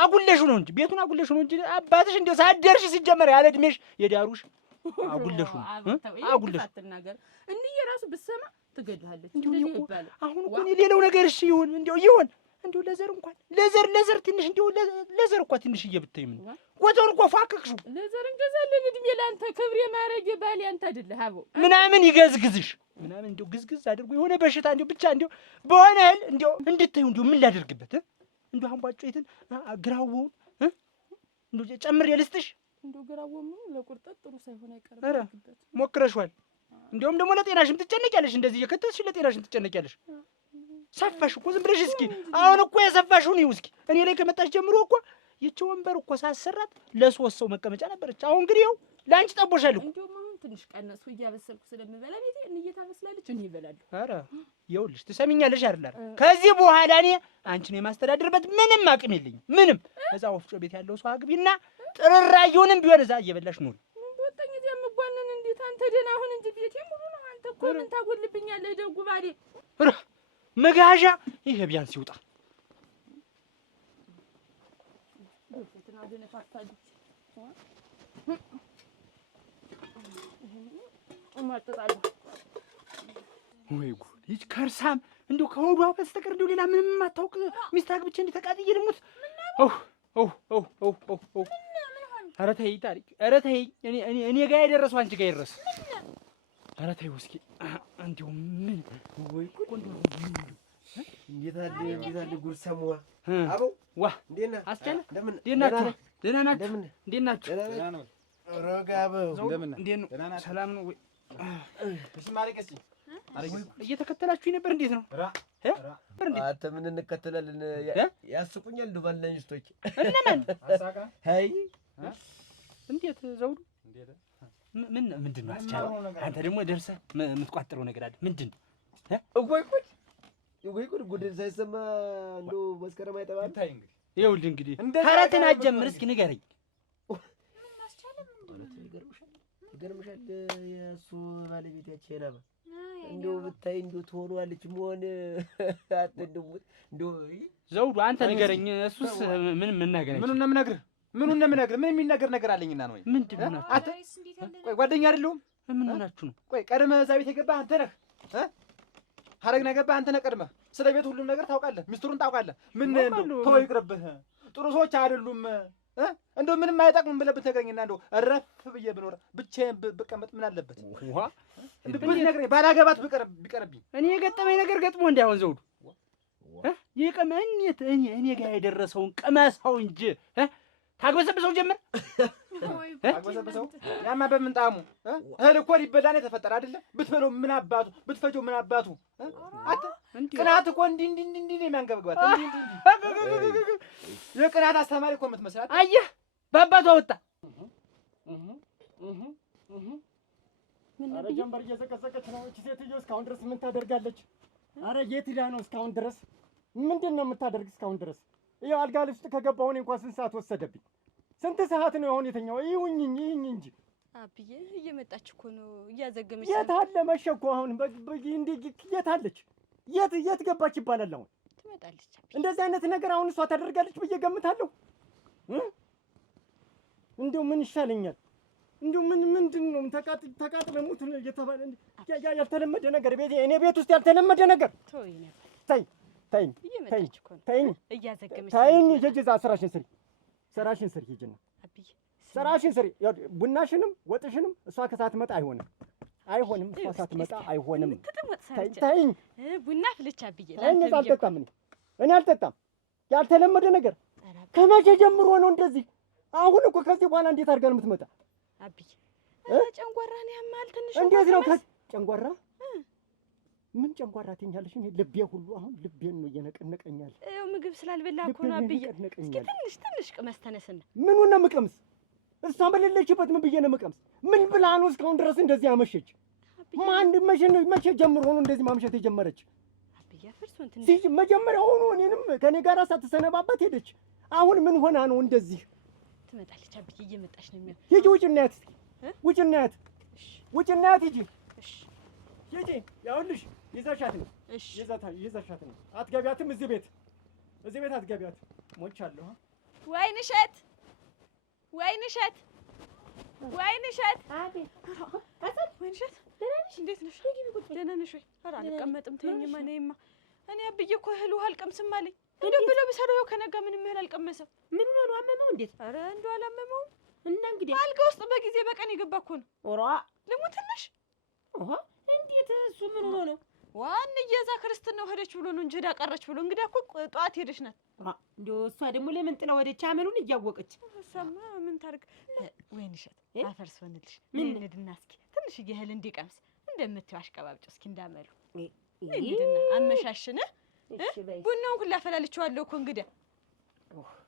አጉለሹ ነው እንጂ ቤቱን አጉለሹ ነው እንጂ አባትሽ እንደው ሳትደርሽ ሲጀመር ያለ እድሜሽ የዳሩሽ አጉለሹ አጉለሹ አትናገር። እንዴ የራሱ ብትሰማ ትገድሃለች። እንደዚህ ይባላል። አሁን እኮ ሌላው ነገር እሺ ይሁን እንደው ይሁን እንደው ለዘር እንኳን ለዘር ትንሽ እንደው ለዘር እንኳን ትንሽ እየብታይ ምን ወተውን እኮ ፋክክሹ ለዘር እንገዛለን። እድሜ ላንተ ክብር የማረግ ባል ያንተ አይደለህ አቦ ምናምን ይገዝግዝሽ ምናምን እንደው ግዝግዝ አድርጎ የሆነ በሽታ እንደው ብቻ እንደው በሆነ እህል እንደው እንድታዩ እንደው ምን ላደርግበት እንደው አንቧጮይትን ግራውውን እንደው ጨምሬ ልስጥሽ። እንደው ግራውውን ለቁርጠት ጥሩ ሳይሆን አይቀርም። ኧረ ሞክረሽዋል። እንደውም ደግሞ ለጤናሽም ትጨነቂያለሽ። እንደዚህ እየከተትሽ ለጤናሽም ትጨነቂያለሽ። ሰፋሽ እኮ ዝም ብለሽ እስኪ አሁን እኮ የሰፋሽውን ይኸው እስኪ እኔ ላይ ከመጣሽ ጀምሮ እኮ ይቺ ወንበር እኮ ሳሰራት ለሶስት ሰው መቀመጫ ነበረች። አሁን ግን ይኸው ለአንቺ ጠቦሻል እኮ። እንደውም አሁን ትንሽ ቀነሱ እያበሰልኩ ስለምበላ ቤቴ እንየታ በስላለች እኔ ይበላሉ። ኧረ ይኸውልሽ ትሰሚኛለሽ አይደል? ከዚህ በኋላ እኔ አንቺን የማስተዳድርበት ምንም አቅም የለኝም። ምንም እዛ ወፍጮ ቤት ያለው ሰው አግቢና ጥርራየውንም ቢሆን እዛ እየበላሽ ኑሪ። ምን በወጣኝ እዚያ የምጓነን እንዴት አንተ ደህና አሁን እንጂ ቤቴ ሙሉ ነው። አንተ እኮ ምን ታጎልብኛለህ? ደጉ ባሌ መጋዣ ይሄ ቢያንስ ይውጣ። ወይ ጉድ! ይህች ከርሳም እንደው ከሆዷ በስተቀር እንደው ሌላ ምንም የማታውቅ ሚስት አግብቼ እንደ ተቃጥዬ ልሙት። ኧረ ተይ ታሪክ፣ ኧረ ተይ እኔ ጋር የደረሰው አንቺ ጋር ይድረስ። ኧረ ተይው እስኪ እንደው ምን ወይ ጉድ! እንዴት አለ ጉድ ሰሙዋ አበው ዋ እንዴት ነህ? አስቻለ እንደምን እንዴት ናችሁ? ደህና ናችሁ? እንዴት ናችሁ? ደህና ነው። ረጋ አበው እንደምን እንዴት ነው? ሰላም ነው ወይ? እሺ ማለቀስ እየተከተላችሁኝ ነበር። እንዴት ነው? አንተ ምን እንከተላለን? ያስቁኛል እንደው ባልና ሚስቶች እነማን? አሳካ አይ እንዴት ዘውዱ ምንድን ነው አስቻለ? አንተ ደግሞ ደርሰህ የምትቋጥረው ነገር አለ። ምንድን ነው? ወይ ጉድ ሳይሰማ እንደው መስከረም አይጠባም። ታይ እንግዲህ ይኸውልህ እንግዲህ ተረትን አትጀምር እስኪ ንገረኝ። ይገርምሻል የእሱ ባለቤት ያቺ የናባ እንደው ብታይ እንደው ትሆኗለች መሆን አትደውት እንደው ዘውዱ አንተ ንገረኝ። እሱስ ምን የምናገረኝ? ምኑን ነው የምነግርህ? ምን የሚነገር ነገር አለኝና ነው? ምንድን ነው? ቆይ ጓደኛ አይደለሁም? ምን ሆናችሁ ነው? ቆይ ቀድመህ እዛ ቤት የገባህ አንተ ነህ። ሀረግ ነው የገባህ አንተ ነህ። ቀድመህ ስለ ቤት ሁሉም ነገር ታውቃለህ። ሚስጥሩን ታውቃለህ። ምን እንደው ተወው ይቅርብህ፣ ጥሩ ሰዎች አይደሉም። እንደው ምንም አይጠቅሙም ብለህ ብትነግረኝና እንደው እረፍ ብዬ ብኖር ብቻዬን ብቀመጥ ምን አለበት? ውሃ ብትነግረኝ ባላገባት ቢቀርብኝ እኔ የገጠመኝ ነገር ገጥሞ እንዳይሆን ዘውዱ ይቀመኝት እኔ ጋር የደረሰውን ቅመሰው እንጂ ታግበሰብሰው ጀመር። ታግበሰብሰው ያማ በምን ጣሙ? እህል እኮ ሊበላ ነው የተፈጠረ አይደለ? ብትበለው ምን አባቱ ብትፈጀው ምን አባቱ? ቅናት እኮ እንዲህ ነው የሚያንገብግባት። የቅናት አስተማሪ እኮ የምትመስላት አየህ፣ በአባቷ ወጣ። ኧረ ጀንበር እየዘቀዘቀች ነው እቺ ሴትዮ። እስካሁን ድረስ ምን ታደርጋለች? ኧረ የት ሄዳ ነው እስካሁን ድረስ? ምንድን ነው የምታደርግ እስካሁን ድረስ? ይኸው አልጋ ልብስ ከገባሁ እኔ እንኳን ስንት ሰዓት ወሰደብኝ? ስንት ሰዓት ነው አሁን የተኛው? ይሁኝ እንጂ አብዬ እየመጣች እኮ ነው እያዘገመች። የት አለ መሸ እኮ አሁን የት አለች? የት ገባች ይባላል? አሁን ትመጣለች። እንደዚህ አይነት ነገር አሁን እሷ ታደርጋለች ብዬ ገምታለሁ። እንዲሁ ምን ይሻለኛል? እንዲሁ ምንድን ነው ተቃጥለ ሙት እየተባለ ያልተለመደ ነገር እኔ ቤት ውስጥ ያልተለመደ ነገር። ተይኝ እያዘገመች ሂጂና ስራሽን ስሪ ሂጂና ስራሽን ስሪ። ቡናሽንም ወጥሽንም እሷ ከሳትመጣ አይሆንም። እሷ ሳትመጣ አይሆንም። ተይኝ። ቡና ፍልቻ ብዬ አልጠጣም። እኔ አልጠጣም። ያልተለመደ ነገር ከመቼ ጀምሮ ነው እንደዚህ? አሁን እኮ ከዚህ በኋላ እንዴት አድርጋ ነው የምትመጣ? አብዬ ጨንጓራን ያማል ትንሽ። እንዴት ነው ጨንጓራ? ምን ጨንጓራ ትኛለሽ? እኔ ልቤ ሁሉ አሁን ልቤን ነው እየነቀነቀኛል። ምግብ ስላልበላ እኮ ነው አብዬ። እስኪ ትንሽ ቅመስ ተነስና። ምኑን ነው የምቀምስ? እሷ በሌለችበት ምን ብዬ ነው የምቀምስ? ምን ብላ ነው እስካሁን ድረስ እንደዚህ አመሸች? መቼ ጀምሮ ነው እንደዚህ ማምሸት የጀመረች? መጀመሪያውኑ እኔንም ከኔ ጋር ሳትሰነባበት ሄደች። አሁን ምን ሆና ነው እንደዚህ? ትመጣለች አብዬ፣ እየመጣች ነው የሚሆን። ሂጂ ውጭና ያት ሂጂ። ሂጂ ያውልሽ፣ ይዘሻት ነው አትገቢያትም። እዚህ ቤት አትገቢያትም። ሞቻለሁ። ወይንሸት ወይንሸት፣ እንዴት ነሽ? ደህና ነሽ ወይ? ኧረ አልቀመጥም። ተይኝማ ነይማ። እኔ አብዬ እኮ እህል ውሃ አልቀምስም አለኝ። እንደው ብለው ብሰራው ከነጋ ምንም እህል አልቀመሰም። ምን ሆኖ አመመው? እንዴት? ኧረ እንደው አላመመውም። እና እንግዲህ አልጋ ውስጥ በጊዜ በቀን የገባ እኮ ነው። ኦራ ልሙትልሽ። እንዴት? እሱ ምን ሆኖ ነው? ዋንዬ እዛ ክርስትናው ሄደች ብሎ ነው እንጂ ሄዳ ቀረች ብሎ። እንግዲህ እኮ ጠዋት ሄደች ናት። እንደው እሷ ደግሞ ለምን ጥላ ወደች? አመሉን እያወቀች እሷማ ምን ታርግ? ወይንሸት አፈርስ ሆንልሽ። ምን እንድና እስኪ ትንሽዬ እህል እንዲቀምስ እንደምትይው አሽቀባብጭው እስኪ እንዳመሉ እንግዲህ አመሻሽነ ቡናውን ሁሉ አፈላልቼዋለሁ እኮ እንግዲህ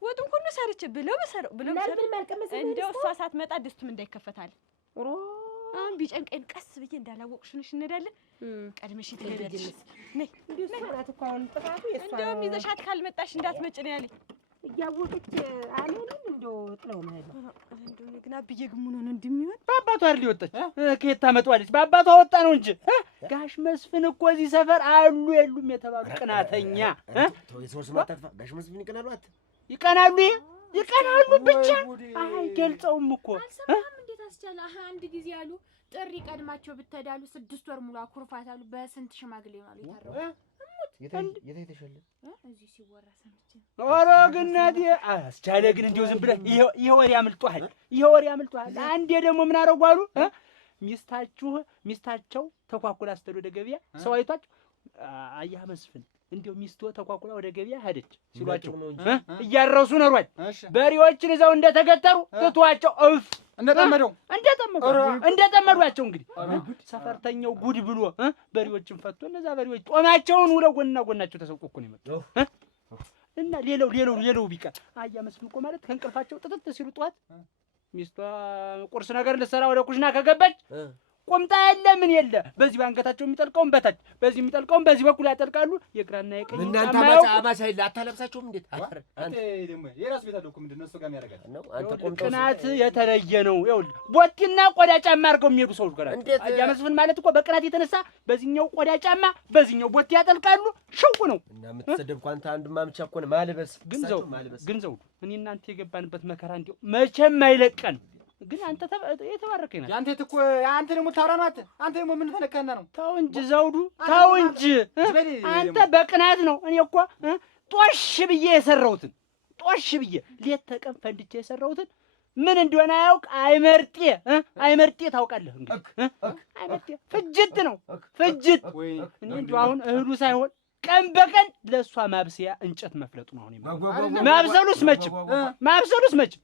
ወጡን ሁሉ ሰርቼ ብለው እንደው እሷ ሳትመጣ ድስቱም እንዳይከፈታል። አሁን ቢጨንቀን ቀስ ብዬ እንዳላወቅሽ ነሽ እንሄዳለን። ቀድመሽ ትሄዳለሽ። ነይ እንደውም ይዘሻት ካልመጣሽ እንዳትመጭ ነው ያለኝ። እያወቀች አልሆነም። እንደው ጥለው መሄድ እንደው ግን አብዬ ግን ምን ሆነ እንደሚሆን? በአባቷ አይደል የወጣች? ከየት ታመጣዋለች? በአባቷ ወጣ ነው እንጂ። ጋሽ መስፍን እኮ እዚህ ሰፈር አሉ የሉም የተባሉ ቅናተኛ። የሰው ስም አታጥፋ። ጋሽ መስፍን ይቀናሉ ብቻ አይገልጸውም እኮ። አልሰማህም? እንዴት አስቻለ? አንድ ጊዜ አሉ ጥሪ ቀድማቸው ብትሄዳሉ 6 ወር ሙሉ አኩርፋታሉ። በስንት ሽማግሌ ነው አሉ የታረቁ። የተሸለ እዚህ ሲወራ ሰምቼ። ኧረ ግን እናቴ አስቻለ ግን እንደው ዝም ብለህ ይሄ ወሬ አምልጦሃል። አንዴ ደግሞ ምን አደረጉ አሉ ሚስታቸው ተኳኩላ ስትሄድ ወደ ገበያ ሰው አይቷቸው አያ መስፍን እንደው ሚስቶ ተኳኩላ ወደ ገበያ ሄደች ሲሏቸው እያረሱ ነሯል። በሬዎችን እዛው እንደተገተሩ ትቷቸው እንደጠመዷቸው እንግዲህ ሰፈርተኛው ጉድ ብሎ በሬዎችን ፈቶ እነዛ በሬዎች ጦማቸውን ውለው ጎንና ጎናቸው ተሰውቆ እኮ ነው የመጡት። እና ሌላው ቢቀር አያ መስፍን እኮ ማለት ከእንቅልፋቸው ጥጥት ሲሉ ጠዋት ሚስቷ ቁርስ ነገር ልትሰራ ወደ ኩሽና ከገባች ቁምጣ የለ ምን የለ፣ በዚህ ባንገታቸው የሚጠልቀውን በታች በዚህ የሚጠልቀውን በዚህ በኩል ያጠልቃሉ። የግራና የቀኝ እናንተ አማሳ ይላ አታለብሳቸውም? እንዴት አንተ ደግሞ የራስ ቤት አለው እኮ ምንድነው እሱ ጋር የሚያደርጋት ነው? አንተ ቆምጦ ቅናት የተለየ ነው። ይኸውልህ ቦቲና ቆዳ ጫማ አድርገው የሚሄዱ ሰው ጋር አያ መስፍን ማለት እኮ በቅናት የተነሳ በዚህኛው ቆዳ ጫማ በዚህኛው ቦቲ ያጠልቃሉ። ሽው ነው እና የምትሰደብ እንኳን አንዱማ ብቻ እኮ ነው ማልበስ። ግን ዘው እኔ እናንተ የገባንበት መከራ እንዲው መቼም አይለቀን። ግን አንተ የተባረከኝ ነህ። አንተ ደግሞ ታውራ ነው። አንተ ደግሞ ምን ተነካና ነው? ተው እንጂ ዘውዱ ተው እንጂ። አንተ በቅናት ነው። እኔ እኮ ጦሽ ብዬ የሰራሁትን ጦሽ ብዬ ሌት ተቀን ፈንድቼ የሰራሁትን ምን እንደሆነ አያውቅ አይመርጤ ታውቃለህ እንግዲህ አይመርጤ ፍጅት ነው ፍጅት። እኔ እንደው አሁን እህሉ ሳይሆን ቀን በቀን ለእሷ ማብሰያ እንጨት መፍለጡ ነው። አሁን ማብሰሉስ መችም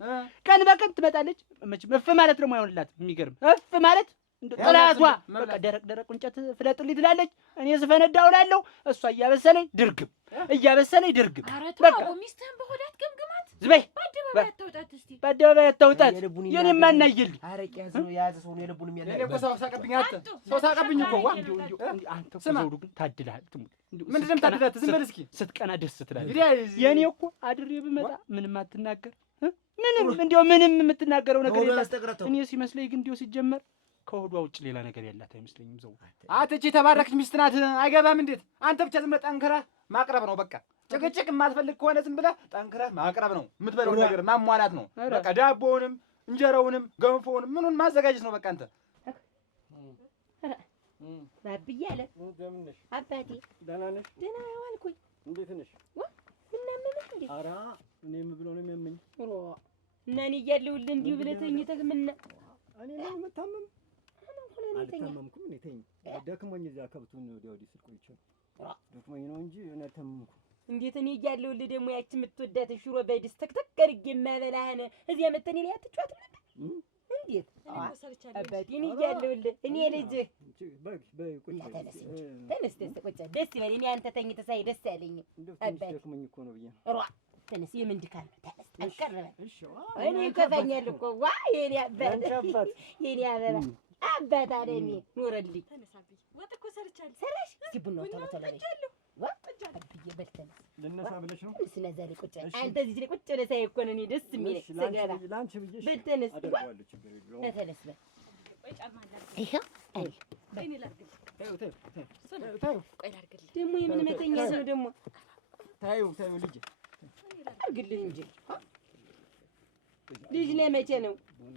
ቀን በቀን ትመጣለች። መችም እፍ ማለት ደግሞ አይሆንላትም። የሚገርም እፍ ማለት ጥላቷ በቃ ደረቅ እንጨት ፍለጥልኝ ትላለች። እኔ ስፈነዳ እውላለሁ። እሷ እያበሰለኝ ድርግም በቃ ሚስትህን በሆዳት ገምግማት ዝበይ በአደባባይ አታውጣት። እስቲ በአደባባይ አታውጣት። የኔማ እናይልኝ አረቄ ያዘ ሰው የልቡን የሚያለ እኔ እኮ ሰው ሳቀብኝ እኮ ዋ አንተ እኮ ዘውዱ ግን ታድለሃል። ምንድን ነው የምታድላት? ዝም በል እስኪ። ስትቀና ደስ ትላለች። የኔ እኮ አድሬ ብመጣ ምንም አትናገር። ምንም የምትናገረው ነገር የላት። እኔ ሲመስለኝ ግን እንዲያው ሲጀመር ከሆዷ ውጭ ሌላ ነገር ያላት አይመስለኝም። ዘውዱ አትቼ ተባረከች ሚስት ናት። አይገባም እንዴት? አንተ ብቻ ዝም ብለህ ጠንክረህ ማቅረብ ነው በቃ። ጭቅጭቅ የማትፈልግ ከሆነ ዝም ብለህ ጠንክረህ ማቅረብ ነው። የምትበለው ነገር ማሟላት ነው በቃ። ዳቦውንም እንጀራውንም ገንፎውንም ምኑን ማዘጋጀት ነው በቃ። አንተ ባብዬ አለ አባቴ ደህና ነሽ? ደህና ዋልኩኝ። እንዴት ነሽ? ምናምንሽ እንዴ? ኧረ እኔ የምብለው ነው የሚያመኝ። እና እኔ እያለሁልህ እንዲሁ ብለህ ተኝተህ ምን እኔ ነው የምታመም? አልታመምኩም። እኔ ተኝ ደክሞኝ እዚያ ከብቱን ወዲያ ወዲህ ስል ቆይቼ ደክሞኝ ነው እንጂ እኔ አልታመምኩም። እንዴት እኔ እያለሁልህ ደግሞ ያቺ የምትወዳትን ሽሮ በድስት ተክተክ አድርጌ የማበላህን እዚያ መተህ እኔ ላይ አትጫወትም ነበር? እንዴት አባቴ እኔ እያለሁልህ እኔ ልጅህ ተነስ ቁጭ ደስ ይበል። እኔ አንተ ተኝተህ ሳይ ደስ ያለኝ አባቴ ደክሞኝ እኮ ነው ብዬሽ ተነስ። የምን ድካም ነው? ተነስ ጠንከር በል። እኔ ይከፋኛል እኮ ዋ የኔ አባት የኔ አበባ አባት አለኝ ኑረልኝ። ተነሳብኝ ወጥ እኮ ሰርቻለሁ። ሰራሽ? እስኪ ቡናው ቶሎ ቶሎ በይ። ዋ አብዬ በል ተነስ። ልነሳ ብለሽ ነው? ስለዛ ላይ ቁጭ አንተ እዚህ ላይ ቁጭ ብለህ ሳይ እኮ ነው እኔ ደስ የሚለኝ ስገባ። ላንቺ ብዬሽ በል ተነስ። አደርገዋለሁ ችግር የለውም። ተነስ በል። ቆይ ጫማ አላርግ። ይሄው አይ እኔ ላርግልህ። ታዩ ቆይ ላርግልህ። ደግሞ የምን መተኛት ነው ደግሞ? ታዩ ልጅ አርግልህ እንጂ ልጅ ለመቼ ነው?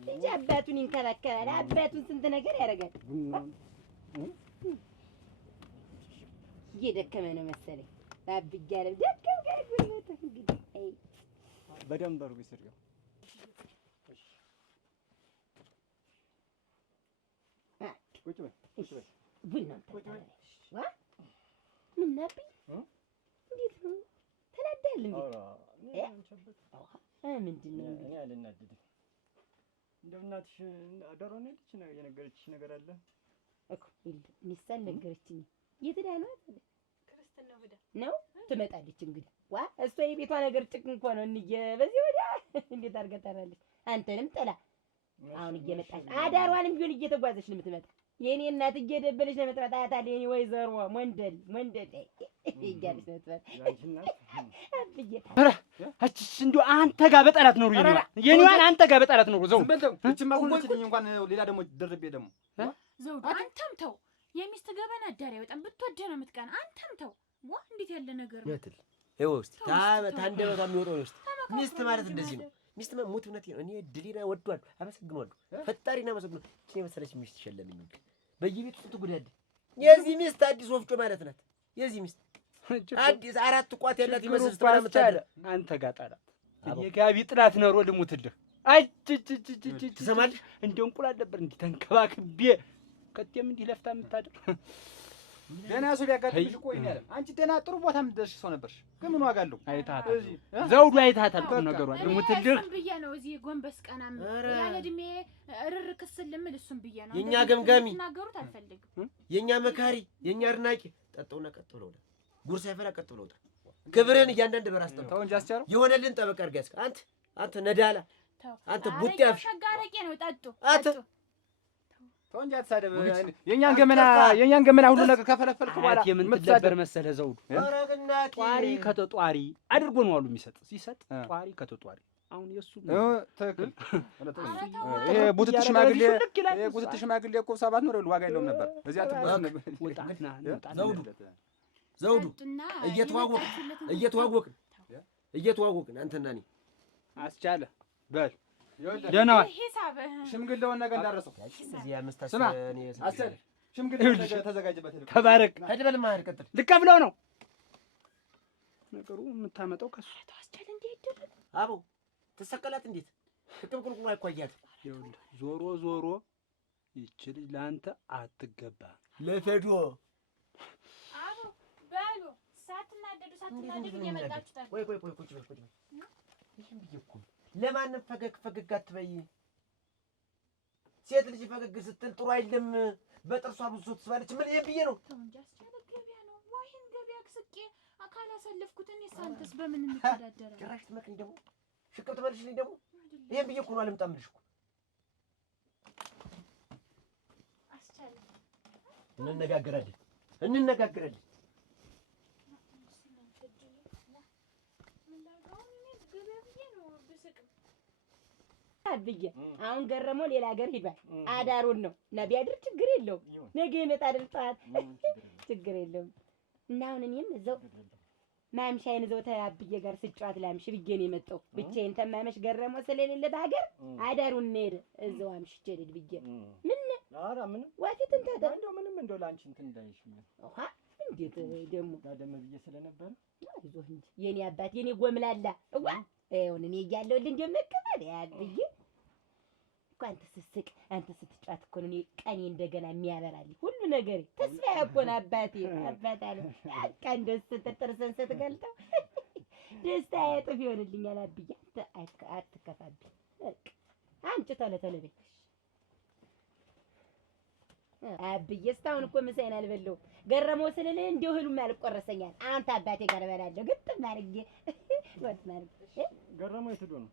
ልጅ አባቱን ይንከባከባል። አባቱን ስንት ነገር ያደርጋል። እየደከመ ነው መሰለኝ። ባብዬ አለ ደከም ጋር ጉልበትህ እንግዲህ አይ በደንብ አድርጎ ይስርገው። ቁጭ በይ ቡና ዋ ምን ነበር? እንዴት ነው ተናደል እንዴ? ምንድን ነው? እኔ አልናደድም። እንደው እናትሽ ዶሮ ነች ነው የነገረችሽ ነገር አለ እኮ ሚስት ነገረችኝ። የት ሄዳ ነው? ክርስትና ሄዳ ነው ትመጣለች እንግዲህ። ዋ እሷ የቤቷ ነገር ጭቅ እንኳን ነው እንዬ በዚህ ወዲያ እንዴት አድርጋ ታራለች። አንተንም ጥላ አሁን እየመጣች አዳሯንም ቢሆን እየተጓዘች ነው የምትመጣ። የኔ እናት እየደበለች ነው የምትመጣ። አያታለሁ የኔ ወይዘሮ ሞንደል እያለች ነው የምትመጣ። እቺስ እንደው አንተ ጋር በጠላት ነው የኔዋን አንተ ጋር በጠላት ነው ዘው እቺማ ሁሉችልኝ እንኳን ሌላ ደግሞ ደርቤ ደግሞ ዘውዱ አንተም ተው። የሚስት ገበና አዳሪ አይወጣም። ብትወደህ ነው የምትቀና። አንተም ተው። ዋ እንዴት ያለ ነገር ነው! የትል ይኸው እስኪ ታንደበቷ የሚወጣው ነው። እስኪ ሚስት ማለት እንደዚህ ነው። ሚስት ሙት እውነቴ ነው። እኔ ድሊና ወዷል አመሰግናለሁ። ፈጣሪና አመሰግናለሁ። እቺ የመሰለች ሚስት ሸለመኝ። በየቤቱ ትጉዳድ የዚህ ሚስት አዲስ ወፍጮ ማለት ናት። የዚህ ሚስት አዲስ አራት ቋት ያላት ይመስል ስትባል አንተ ጋር ጣላት የጋቢ ጥላት ነው ልሙትልህ። ትሰማለህ? እንደው እንቁላል ነበር እንዲህ ተንከባክቤ ከቴም እንዲህ ለፍታ የምታድር ደህና ሰው ቢያጋጥምሽ እኮ ይሄን አንቺ ደህና ጥሩ ቦታ የምትደርሽ ሰው ነበርሽ። ግን ምን ዋጋ አለው? አይታታል ዘውዱ አይታታል ቁም ነገሩ ልሙትልህ። እሱም ብዬ ነው እዚህ ጎንበስ ቀናም ያለ እድሜ እርር ክስል ልምል እሱም ብዬ ነው። የኛ ገምጋሚ ተናገሩት አልፈልግም። የኛ መካሪ የኛ አድናቂ ጠጣውና ቀጥ ብለው ጉርሳ ይፈላ ቀጥ ብለው ክብርን እያንዳንድ በራስ ተው እንጂ አስቻለው የሆነልን ጠበቅ አድርገህ ያስክ አንተ ነዳላ አንተ ቡጤ አፍ ሸጋረቄ ነው ጠጡ አንተ ተው እንጂ አትሳደብ። የኛን ገመና ሁሉ ነገር ከፈለፈልክ በኋላ የምትደበር መሰለህ ዘውዱ። ጧሪ ከተጧሪ አድርጎ ነው አሉ የሚሰጥ ሲሰጥ ጧሪ ከተጧሪ አሁን የሱ ትክክል። ይሄ ቡትት ሽማግሌ እኮ 7 ነው ዋጋ የለውም ነበር። እዚያ ትቦስ ነበር። ዘውዱ እየተዋወቅን አንተና እኔ አስቻለ በል ደህና ዋል። ሽምግሌውን ነገር እንዳረሰው ስማ አስቻለ ሽምግሌውን ነገር ተዘጋጅበት። ተባረክ ሄድ በል ማር ቀጥል። ልከፍለው ነው ነገሩ የምታመጣው ከሱ አስቻለ እንዴ ይደረግ አቦ ተሰቀላት እንዴት ከቅብቅልቁ አይኳያት። ይኸውልህ ዞሮ ዞሮ ይቺ ልጅ ለአንተ አትገባም። ለፈዶ አቦ በሉ ሳትናደዱ እየመጣችሁ ቆይ ቁጭ በል ይሄን ብዬሽ እኮ ለማንም ፈገግ አትበይ። ሴት ልጅ ፈገግ ስትል ጥሩ አይደለም። በጥርሷ ብዙ ትስባለች። ምን ይሄን ብዬሽ ነው? ተው እንጂ አስቻለ ገበያ ነው ወይን ገበያ ስቄ አካል አሳለፍኩት። እኔ ሳንተስ በምን እንተዳደራለን? ጭራሽ ትመክኝ ደግሞ ሽቅብ ትመልሽልኝ ደግሞ ይሄን ብዬሽ እኮ ነው አልመጣምልሽ እኮ። አስቻለ እንነጋገራለን አብዬ አሁን ገረመው ሌላ ሀገር ሄዷል። አዳሩን ነው ነቢያድር ችግር የለውም። ነገ ይመጣል ጠዋት ችግር የለውም። እና አሁን እኔም እዛው ማምሻዬን እዛው ተአብዬ ጋር ስጫወት ላምሽ ብዬ ነው የመጣው። ብቻዬን ተማመሽ ገረመው ስለሌለ በሀገር አዳሩን ነው እዛው አምሽቼ ልሂድ ብዬ ምን ኧረ ምንም ወፊት እንታታ እንደው ምንም እንደው ላንቺ እንትን እንዳይሽ ውሃ እንዴት ደግሞ ዳደም ብዬ ስለነበር አይዞህ እንጂ የኔ አባት የኔ ጎምላላ እዋ ይሁን እኔ እያለሁልህ እንደምቀበል ያብዬ እኮ አንተ ስትስቅ አንተ ስትጫወት እኮ ነው ቀኔ እንደገና የሚያበራልኝ ሁሉ ነገር ተስፋ ያኮን አባቴ አባታለ ቀን ደስ ስትጥርስን ስትገልጠው ደስታ ያጥፍ ይሆንልኛል። አብዬ አትከፋብኝ በቃ አንቺ ቶሎ ቶሎ በይ አብዬ። እስካሁን እኮ ምሳዬን አልበላሁም። ገረመው ስለሌለ እንደው እህሉም አልቆረሰኛል። አንተ አባቴ ጋር እበላለሁ ግጥም አድርጌ ወጥ ማለት ገረመው የት ሄዶ ነው?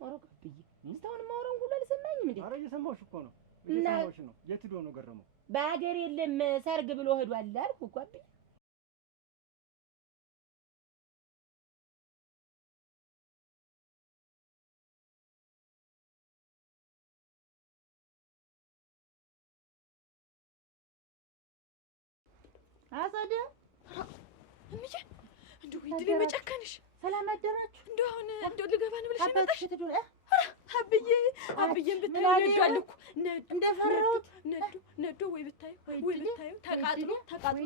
ወሮቅ አብዬ እስካሁን ማውራውን ሁሉ አልሰማኝም እንዴ? ኧረ እየሰማሁሽ እኮ ነው እየሰማሁሽ ነው። የት ሄዶ ነው ገረመው? በሀገር የለም ሰርግ ብሎ ሄዷል አልኩ እኮ አብዬ። አጸደ እምዬ እንደው ይድል መጨከንሽ ሰላም አደራችሁ። እንደው አሁን እንደው ልገባ ነው ብለሽ አባትሽ ትዱል አብዬን ብታዪው ነዷል እኮ እንደፈራሁት ነዶ ወይ ብታዪው ተቃጥሎ ሙቷል።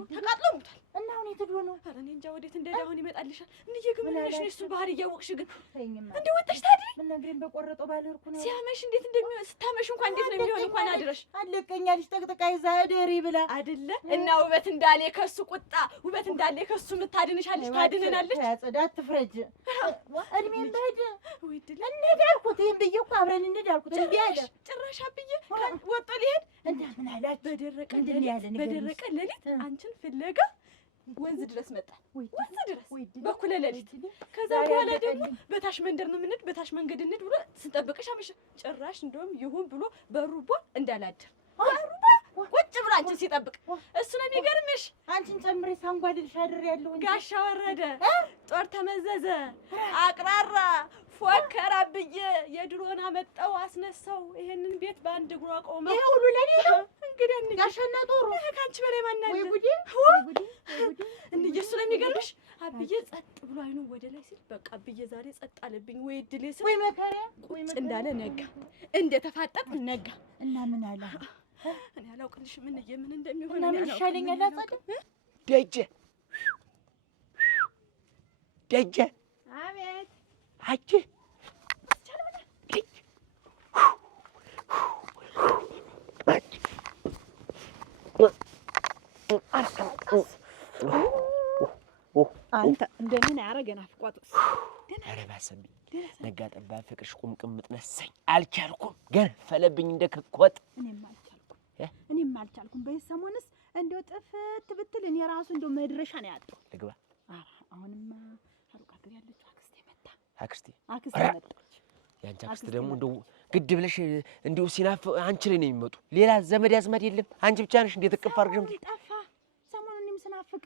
እና አሁን የት ሄዶ ነው? ኧረ እኔ እንጃ ወዴት እንደሄደ አሁን ይመጣልሻል። እንዬ ግን ምን ሆነሽ ነው? እሱን ባህሪ እያወቅሽ ግን ተይኝማ እንደው ወጣሽ ታድሪ ምን ነግሬን በቆረጠው ባልርኩ ነው ሲያመሽ እንዴት እንደሚሆን ስታመሽ እንኳን እንዴት ነው የሚሆን? እንኳን አድረሽ አለቀኛልሽ ጠቅጥቃ ይዛ ደሪ ብላ አይደለ እና ውበት እንዳለ ከሱ ቁጣ ውበት እንዳለ ከሱ የምታድንሻለሽ ታድንናለች። ያጸዳ አትፍረጅ እድሜን በሄድ ወይ ድል እንሂድ አልኩት። ይሄን ብዬሽ እኮ አብረን እንሂድ አልኩት። እንዴ አለ ጭራሽ አብዬ ወጣ ሊሄድ እንዴ ምን አላችሁ? በደረቀ ሌሊት አንቺን ፍለጋ ወንዝ ድረስ መጣ። ወንዝ ድረስ በኩለ ሌሊት። ከዛ በኋላ ደግሞ በታሽ መንደር ነው የምንሄድ በታሽ መንገድ እንሂድ ብሎ ስንጠብቅሽ አመሸ። ጭራሽ እንደውም ይሁን ብሎ በሩባ እንዳላደር በሩባ ቁጭ ብሎ አንቺን ሲጠብቅ እሱ ነው የሚገርምሽ። አንቺን ጨምሬ ሳንጓልልሽ አድሬያለሁ። ጋሻ ወረደ ጦር ተመዘዘ አቅራራ ፎከራ ብዬ የድሮን አመጣው አስነሳው። ይሄንን ቤት በአንድ እግሩ አቆመው። ይሄ ሁሉ ለኔ ነው እንግዲህ እንዴ ጋሻና ጦሩ ካንቺ በላይ ማን አለ? ወይ ጉዴ እንዴ እሱ ነው የሚገርምሽ። አብዬ ጸጥ ብሎ አይኑ ወደ ላይ ሲል በቃ አብዬ ዛሬ ጸጥ አለብኝ ወይ ድሌ ሲል ወይ መከራ ቁጭ እንዳለ ነጋ። እንደ ተፋጠጥ ነጋ። እና ምን አለ? እኔ አላውቅልሽ ምን እንደሚሆን እና ምን ይሻለኛል? አጸደ ደጀ አቤት አቺ አንተ እንደምን ያረገና ፍቋጥስ ኧረ ባሰብኝ ነጋ ጠባ ፍቅርሽ ቁምቅምጥ ነሳኝ። አልቻልኩም ገፈለብኝ እንደ ክኮት። እኔም አልቻልኩም። በሰሞንስ እንደው ጥፍት ብትል እኔ ራሱ እንደው መድረሻ ነው ያጣው። ልግባ አሁንማ አሩቅ ሀገር ያለችው አክስቴ አክስቴ መጣች። ያንቺ አክስት ደግሞ እንደው ግድ ብለሽ እንደው ሲናፍ አንቺ ላይ ነው የሚመጡ። ሌላ ዘመድ ያዝመድ የለም። አንቺ ብቻ ነሽ እንዴት ተቀፍ አድርገሽ ጠፋ። ሰሞኑን እኔም ስናፍቅ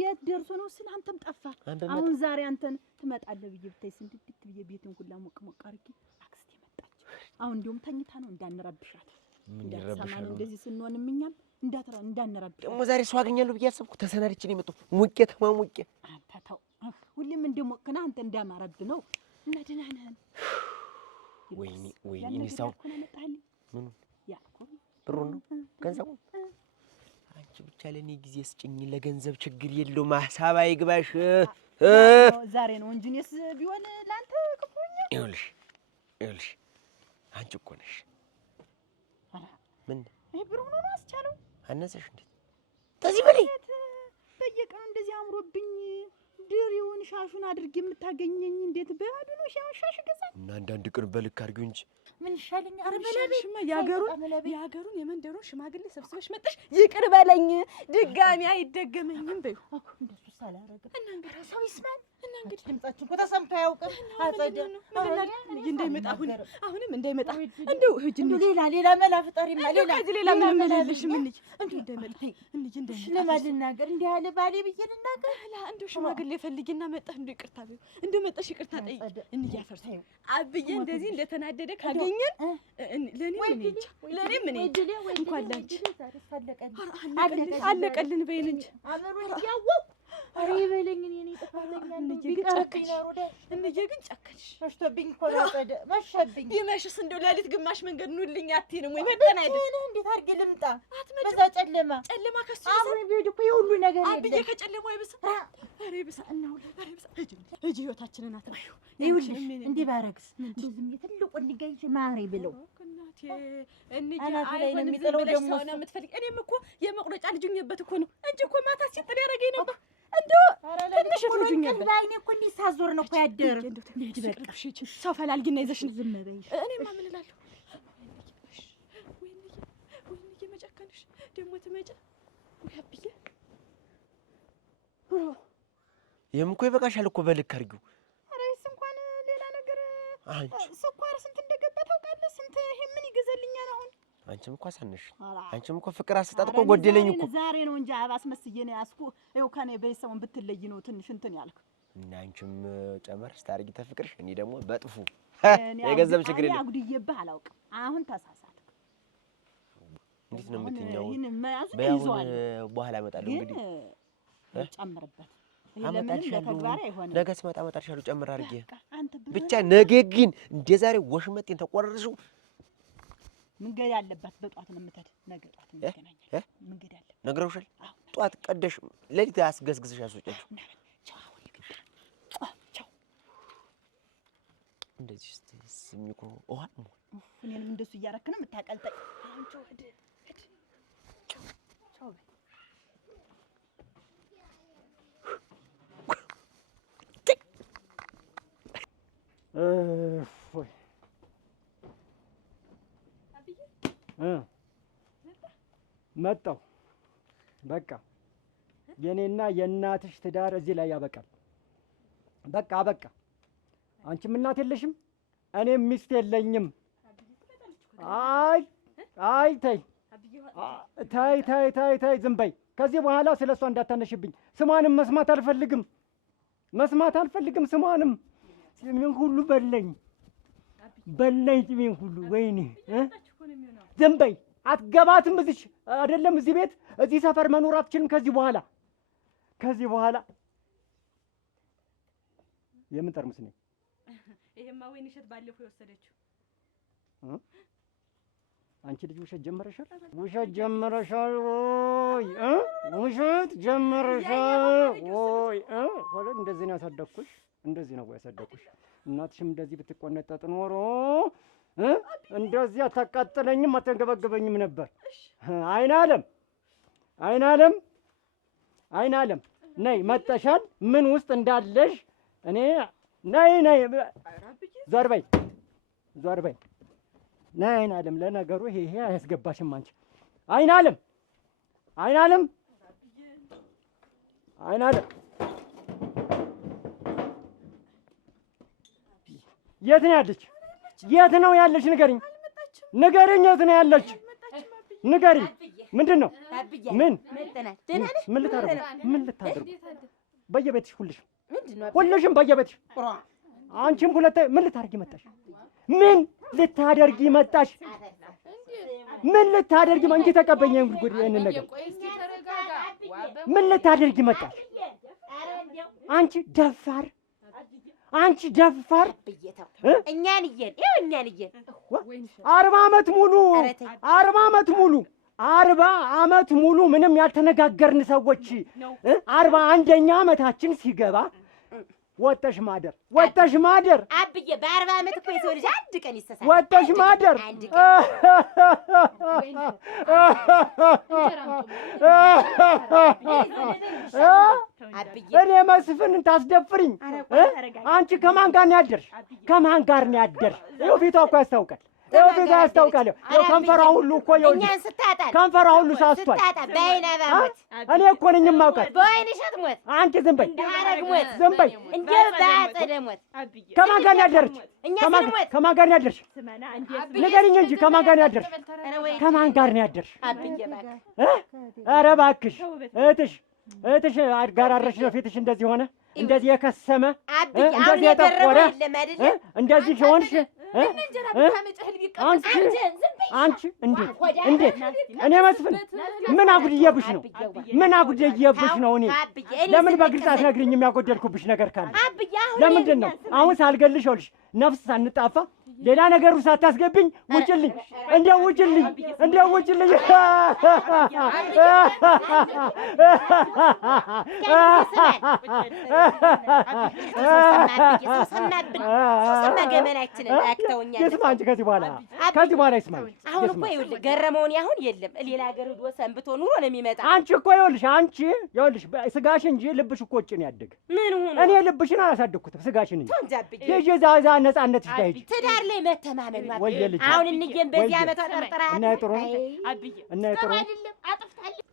የት ደርሶ ነው ስል አንተም ጠፋ። አሁን ዛሬ አንተን ትመጣለህ ብዬ ብታይ ስንድት ብዬ ቤትን ሁላ ሞቅ አድርጌ አክስቴ መጣች። አሁን እንደውም ተኝታ ነው እንዳንረብሻት እንዳትሰማን እንደዚህ ስንሆን እኛም እንዳንረብሻት። ደግሞ ዛሬ ሰው አገኛለሁ ብዬ አሰብኩ። ተሰናድቼ ነው የመጣሁ። ሙቄ ተማሙቄ አንተ ተው ሁሌም እንደሞቅና አንተ እንዳማረብ ነው። እና ደህና ነህ? ወይኔ እኔሳው ምኑ ብሩን ነው ገንዘቡን አንቺ ብቻ ለኔ ጊዜ ስጭኝ። ለገንዘብ ችግር የለውም። ሀሳብ አይግባሽ። ዛሬ ነው እንጂ እኔስ ቢሆን ለአንተ ክፉኛ። ይኸውልሽ አንቺ እኮ ነሽ። ምን ይሄ ብሩ ነው አስቻለው አነሰሽ እንዴ? ተዚህ በላይ በየቀኑ እንደዚህ አምሮብኝ ድሪውን ሻሹን አድርጌ የምታገኘኝ እንዴት በባዶ ነው ሻሽ ገዛኝ? እና አንዳንድ ቀን በልክ አድርጊው እንጂ ምን ይሻለኛል? ኧረ በለሽማ የሀገሩን የመንደሩን ሽማግሌ ሰብስበሽ መጥተሽ ይቅር በለኝ ድጋሚ አይደገመኝም በይው። እንደሱ ሳላረግም እና እንግዲህ ሰው ይስማል እና እንግዲህ ድምጻችን እኮ ተሰምቶ አያውቅም። አጸደ እንዳይመጣ አሁንም እንዳይመጣ እንደው ሌላ መላ ፍጠሪማ ሌላ ምን መላለሽ ምን እንደው እንዳይመጣ ለማን ልናገር? እንዲህ ያለ ባሌ ብዬ ልናገር? እንደው ሽማግሌ ፈልጊና መጣ እንደው ይቅርታ በይው። እንደው መጣሽ ይቅርታ ጠይቂ እንያፈርስ አብዬ እንደዚህ እንደተናደደ ካገኘን ለኔ ምን እንኳን ላንቺ አለቀልን በይን እንጂ አመሩን ያወቅ አሬ በለኝ እኔ ጥፋተኛ እንዬ ግን ጨከንሽ። መሽቶብኝ እኮ አጸደ መሸብኝ። ቢመሽስ እንደው ሌሊት ግማሽ መንገድ ኑልኝ አትይንም ወይ? መጠን አይደል እንዴት አድርጌ ልምጣ በዛ ጨለማ ከሱ አሁን ቢሄድ እኮ የሁሉ ነገር የለም። አብዬ ከጨለማ አይብስ አሬ ብሳ እናው አሬ ብሳ እጂ ህይወታችንን አትበዩ። ይኸውልሽ እንዲህ ባረግስ እንደዚህ ትልቁ እንዲገኝሽ ማሬ ብለው እናቴ እንዬ አይሆንም የሚጥለው ደግሞ ነው የምትፈልግ። እኔም እኮ የመቁረጫ ልጅኝበት እኮ ነው እንጂ እኮ ማታ ሲጥል ያደረገኝ ነበር። እንደው ትንሽ ልጅኝበት ባይኔ እኮ እንዲህ ሳዞር ነው እኮ ያደረ። ልሂድ በቃ ሰው ፈላልጊና ይዘሽ ነው ዝም በይ። እኔማ ምን እላለሁ? ወይኔ መጨከንሽ ደግሞ ትመጫ ወይ አብዬ ይሄም እኮ ይበቃሻል እኮ በልክ አድርጊው። ኧረ እሱ እንኳን ሌላ ነገር አንቺ ስኳር ስንት እንደገባ ታውቃለህ? ስንት ይሄ ምን ይገዛልኛል አሁን? አንቺም እኮ አሳነሽ። አንቺም እኮ ፍቅር አሰጣጥ እኮ ጎደለኝ እኮ። ዛሬ ነው እንጂ አስመስዬ ነው ያስኩ። ይኸው ከኔ በይሰውን ብትለይ ነው ትንሽ እንትን ያልክ። እና አንቺም ጨመር ስታርጊ ተፍቅርሽ፣ እኔ ደግሞ በጥፉ የገንዘብ ችግር የለም። አጉድዬብህ አላውቅም። አሁን ተሳሳትክ። እንዴት ነው የምትኛው? በያሁን በኋላ እመጣለሁ እንግዲህ ጨምርበት። ነገ ስመጣ እመጣልሻለሁ ጨምር አድርጌ። ብቻ ነገ ግን እንደ ዛሬ ወሽመጤን ተቆረርሽው መንገድ ያለበት በጧት ነው የምትሄድ። ነገ ጧት እንገናኛለን። መንገድ ያለበት ነግረውሻል? ጧት ቀደሽ ሌሊት አስገዝግዝሽ ያስወጫችሁ። እንደዚህ ስሚኮ ውሃ እኔንም እንደሱ እያረክ ነው የምታቀልጠኝ። አንቺ ወደ ቻው መጣሁ። በቃ የኔና የእናትሽ ትዳር እዚህ ላይ ያበቃል። በቃ በቃ። አንቺም እናት የለሽም፣ እኔም ሚስት የለኝም። አይ ተይ ዝም በይ። ከዚህ በኋላ ስለሷ እንዳታነሽብኝ። ስሟንም መስማት አልፈልግም ስሟንም። ስሜን ሁሉ በለኝ ስሜን ሁሉ። ወይኔ ዝም በይ። አትገባትም እዚህ አይደለም፣ እዚህ ቤት እዚህ ሰፈር መኖር አትችልም ከዚህ በኋላ የምን ጠርሙስ ነኝ? ይሄማ ወይን እሸት ባለፈው የወሰደችው። አንቺ ልጅ ውሸት ጀመረሻል ወይ? ውሸት ጀመረሻል ወይ? እንደዚህ ነው ያሳደግኩሽ፣ እንደዚህ ነው ያሳደግኩሽ። እናትሽም እንደዚህ ብትቆነጠጥ ኖሮ እንደዚህ አታቃጥለኝም፣ አታንገበግበኝም ነበር። አይን ዓለም ነይ፣ መጠሻል። ምን ውስጥ እንዳለሽ እኔ ነይ ዞር በይ ነይ። አይን ዓለም ለነገሩ ይሄ አያስገባሽም አንቺ። አይን ዓለም የት ነው ያለች? የት ነው ያለች? ንገሪኝ። የት ነው ያለች? ንገሪኝ። ምንድን ነው? ምን ልታደርጉ? በየቤትሽ ሁልሽም በየቤትሽ። አንቺም ምን ልታደርጊ መጣሽ? ምን ልታደርጊ መጣሽ? እንጂ ተቀበኝ። ጉድ ይሄንን ነገር ምን ልታደርጊ መጣሽ? አንቺ ደፋር እኛን እየን 40 ዓመት ሙሉ ምንም ያልተነጋገርን ሰዎች 41ኛ ዓመታችን ሲገባ ወጥተሽ ማደር አብዬ በ40 ዓመት እኮ የሰው ልጅ አንድ ቀን ይሰሳል። ወጥተሽ ማደር እኔ መስፍንን ታስደፍሪኝ? አንቺ ከማን ጋር ነው ያደርሽ? ይኸው ፊቷ እኮ ያስታውቃል። ይኸው ከንፈሯ ሁሉ እኮ እኛን ስታጣን ከንፈሯ ሁሉ ሳስቷል። በዓይነ ባሞት እኔ እኮ ነኝ የማውቃት። በዓይነ እሸት ሞት አንቺ ዝም በይ ዝም በይ እንደው በአጸደ ሞት ከማን ጋር ነው ያደርሽ? ከማን ጋር ነው ያደርሽ? ንገሪኝ እንጂ ከማን ጋር ነው ያደርሽ? ከማን ጋር ነው ያደርሽ? ኧረ እባክሽ እህትሽ ጋር አድረሽ ነው ፊትሽ እንደዚህ ሆነ፣ እንደዚህ የከሰመ፣ እንደዚህ የጠቆረ፣ እንደዚህ ሆንሽ። አንቺ እንዴት እኔ መስፍን ምን አጉድዬብሽ ነው? እኔ ለምን በግልጽ አትነግሪኝም? ያጎደልኩብሽ ነገር ካለ ለምንድን ነው አሁን ሳልገልሽ ይኸውልሽ ነፍስ ሳንጣፋ ሌላ ነገሩ ሳታስገብኝ ውጭልኝ፣ እንደው ውጭልኝ። ይስማ አንቺ ከዚህ በኋላ ይስማኝ። አሁን እኮ ይኸውልህ ገረመውን አሁን የለም ሌላ ሀገር ሄዶ ሰንብቶ ኑሮ ነው የሚመጣ። አንቺ እኮ ይኸውልሽ ስጋሽ እንጂ ልብሽ እኮ ውጭ ነው ያደገ። ምን ሆነ? እኔ ልብሽን አላሳደግኩትም ስጋሽን እንጂ ሂጂ እዛ ነፃነትሽ ጋር ሂጂ። ትዳር ላይ መተማመን ነው። አሁን እንየም በዚህ ዓመት አጠርጥራ እና ጥሩ ነው እና ጥሩ አይደለም። አጥፍታለች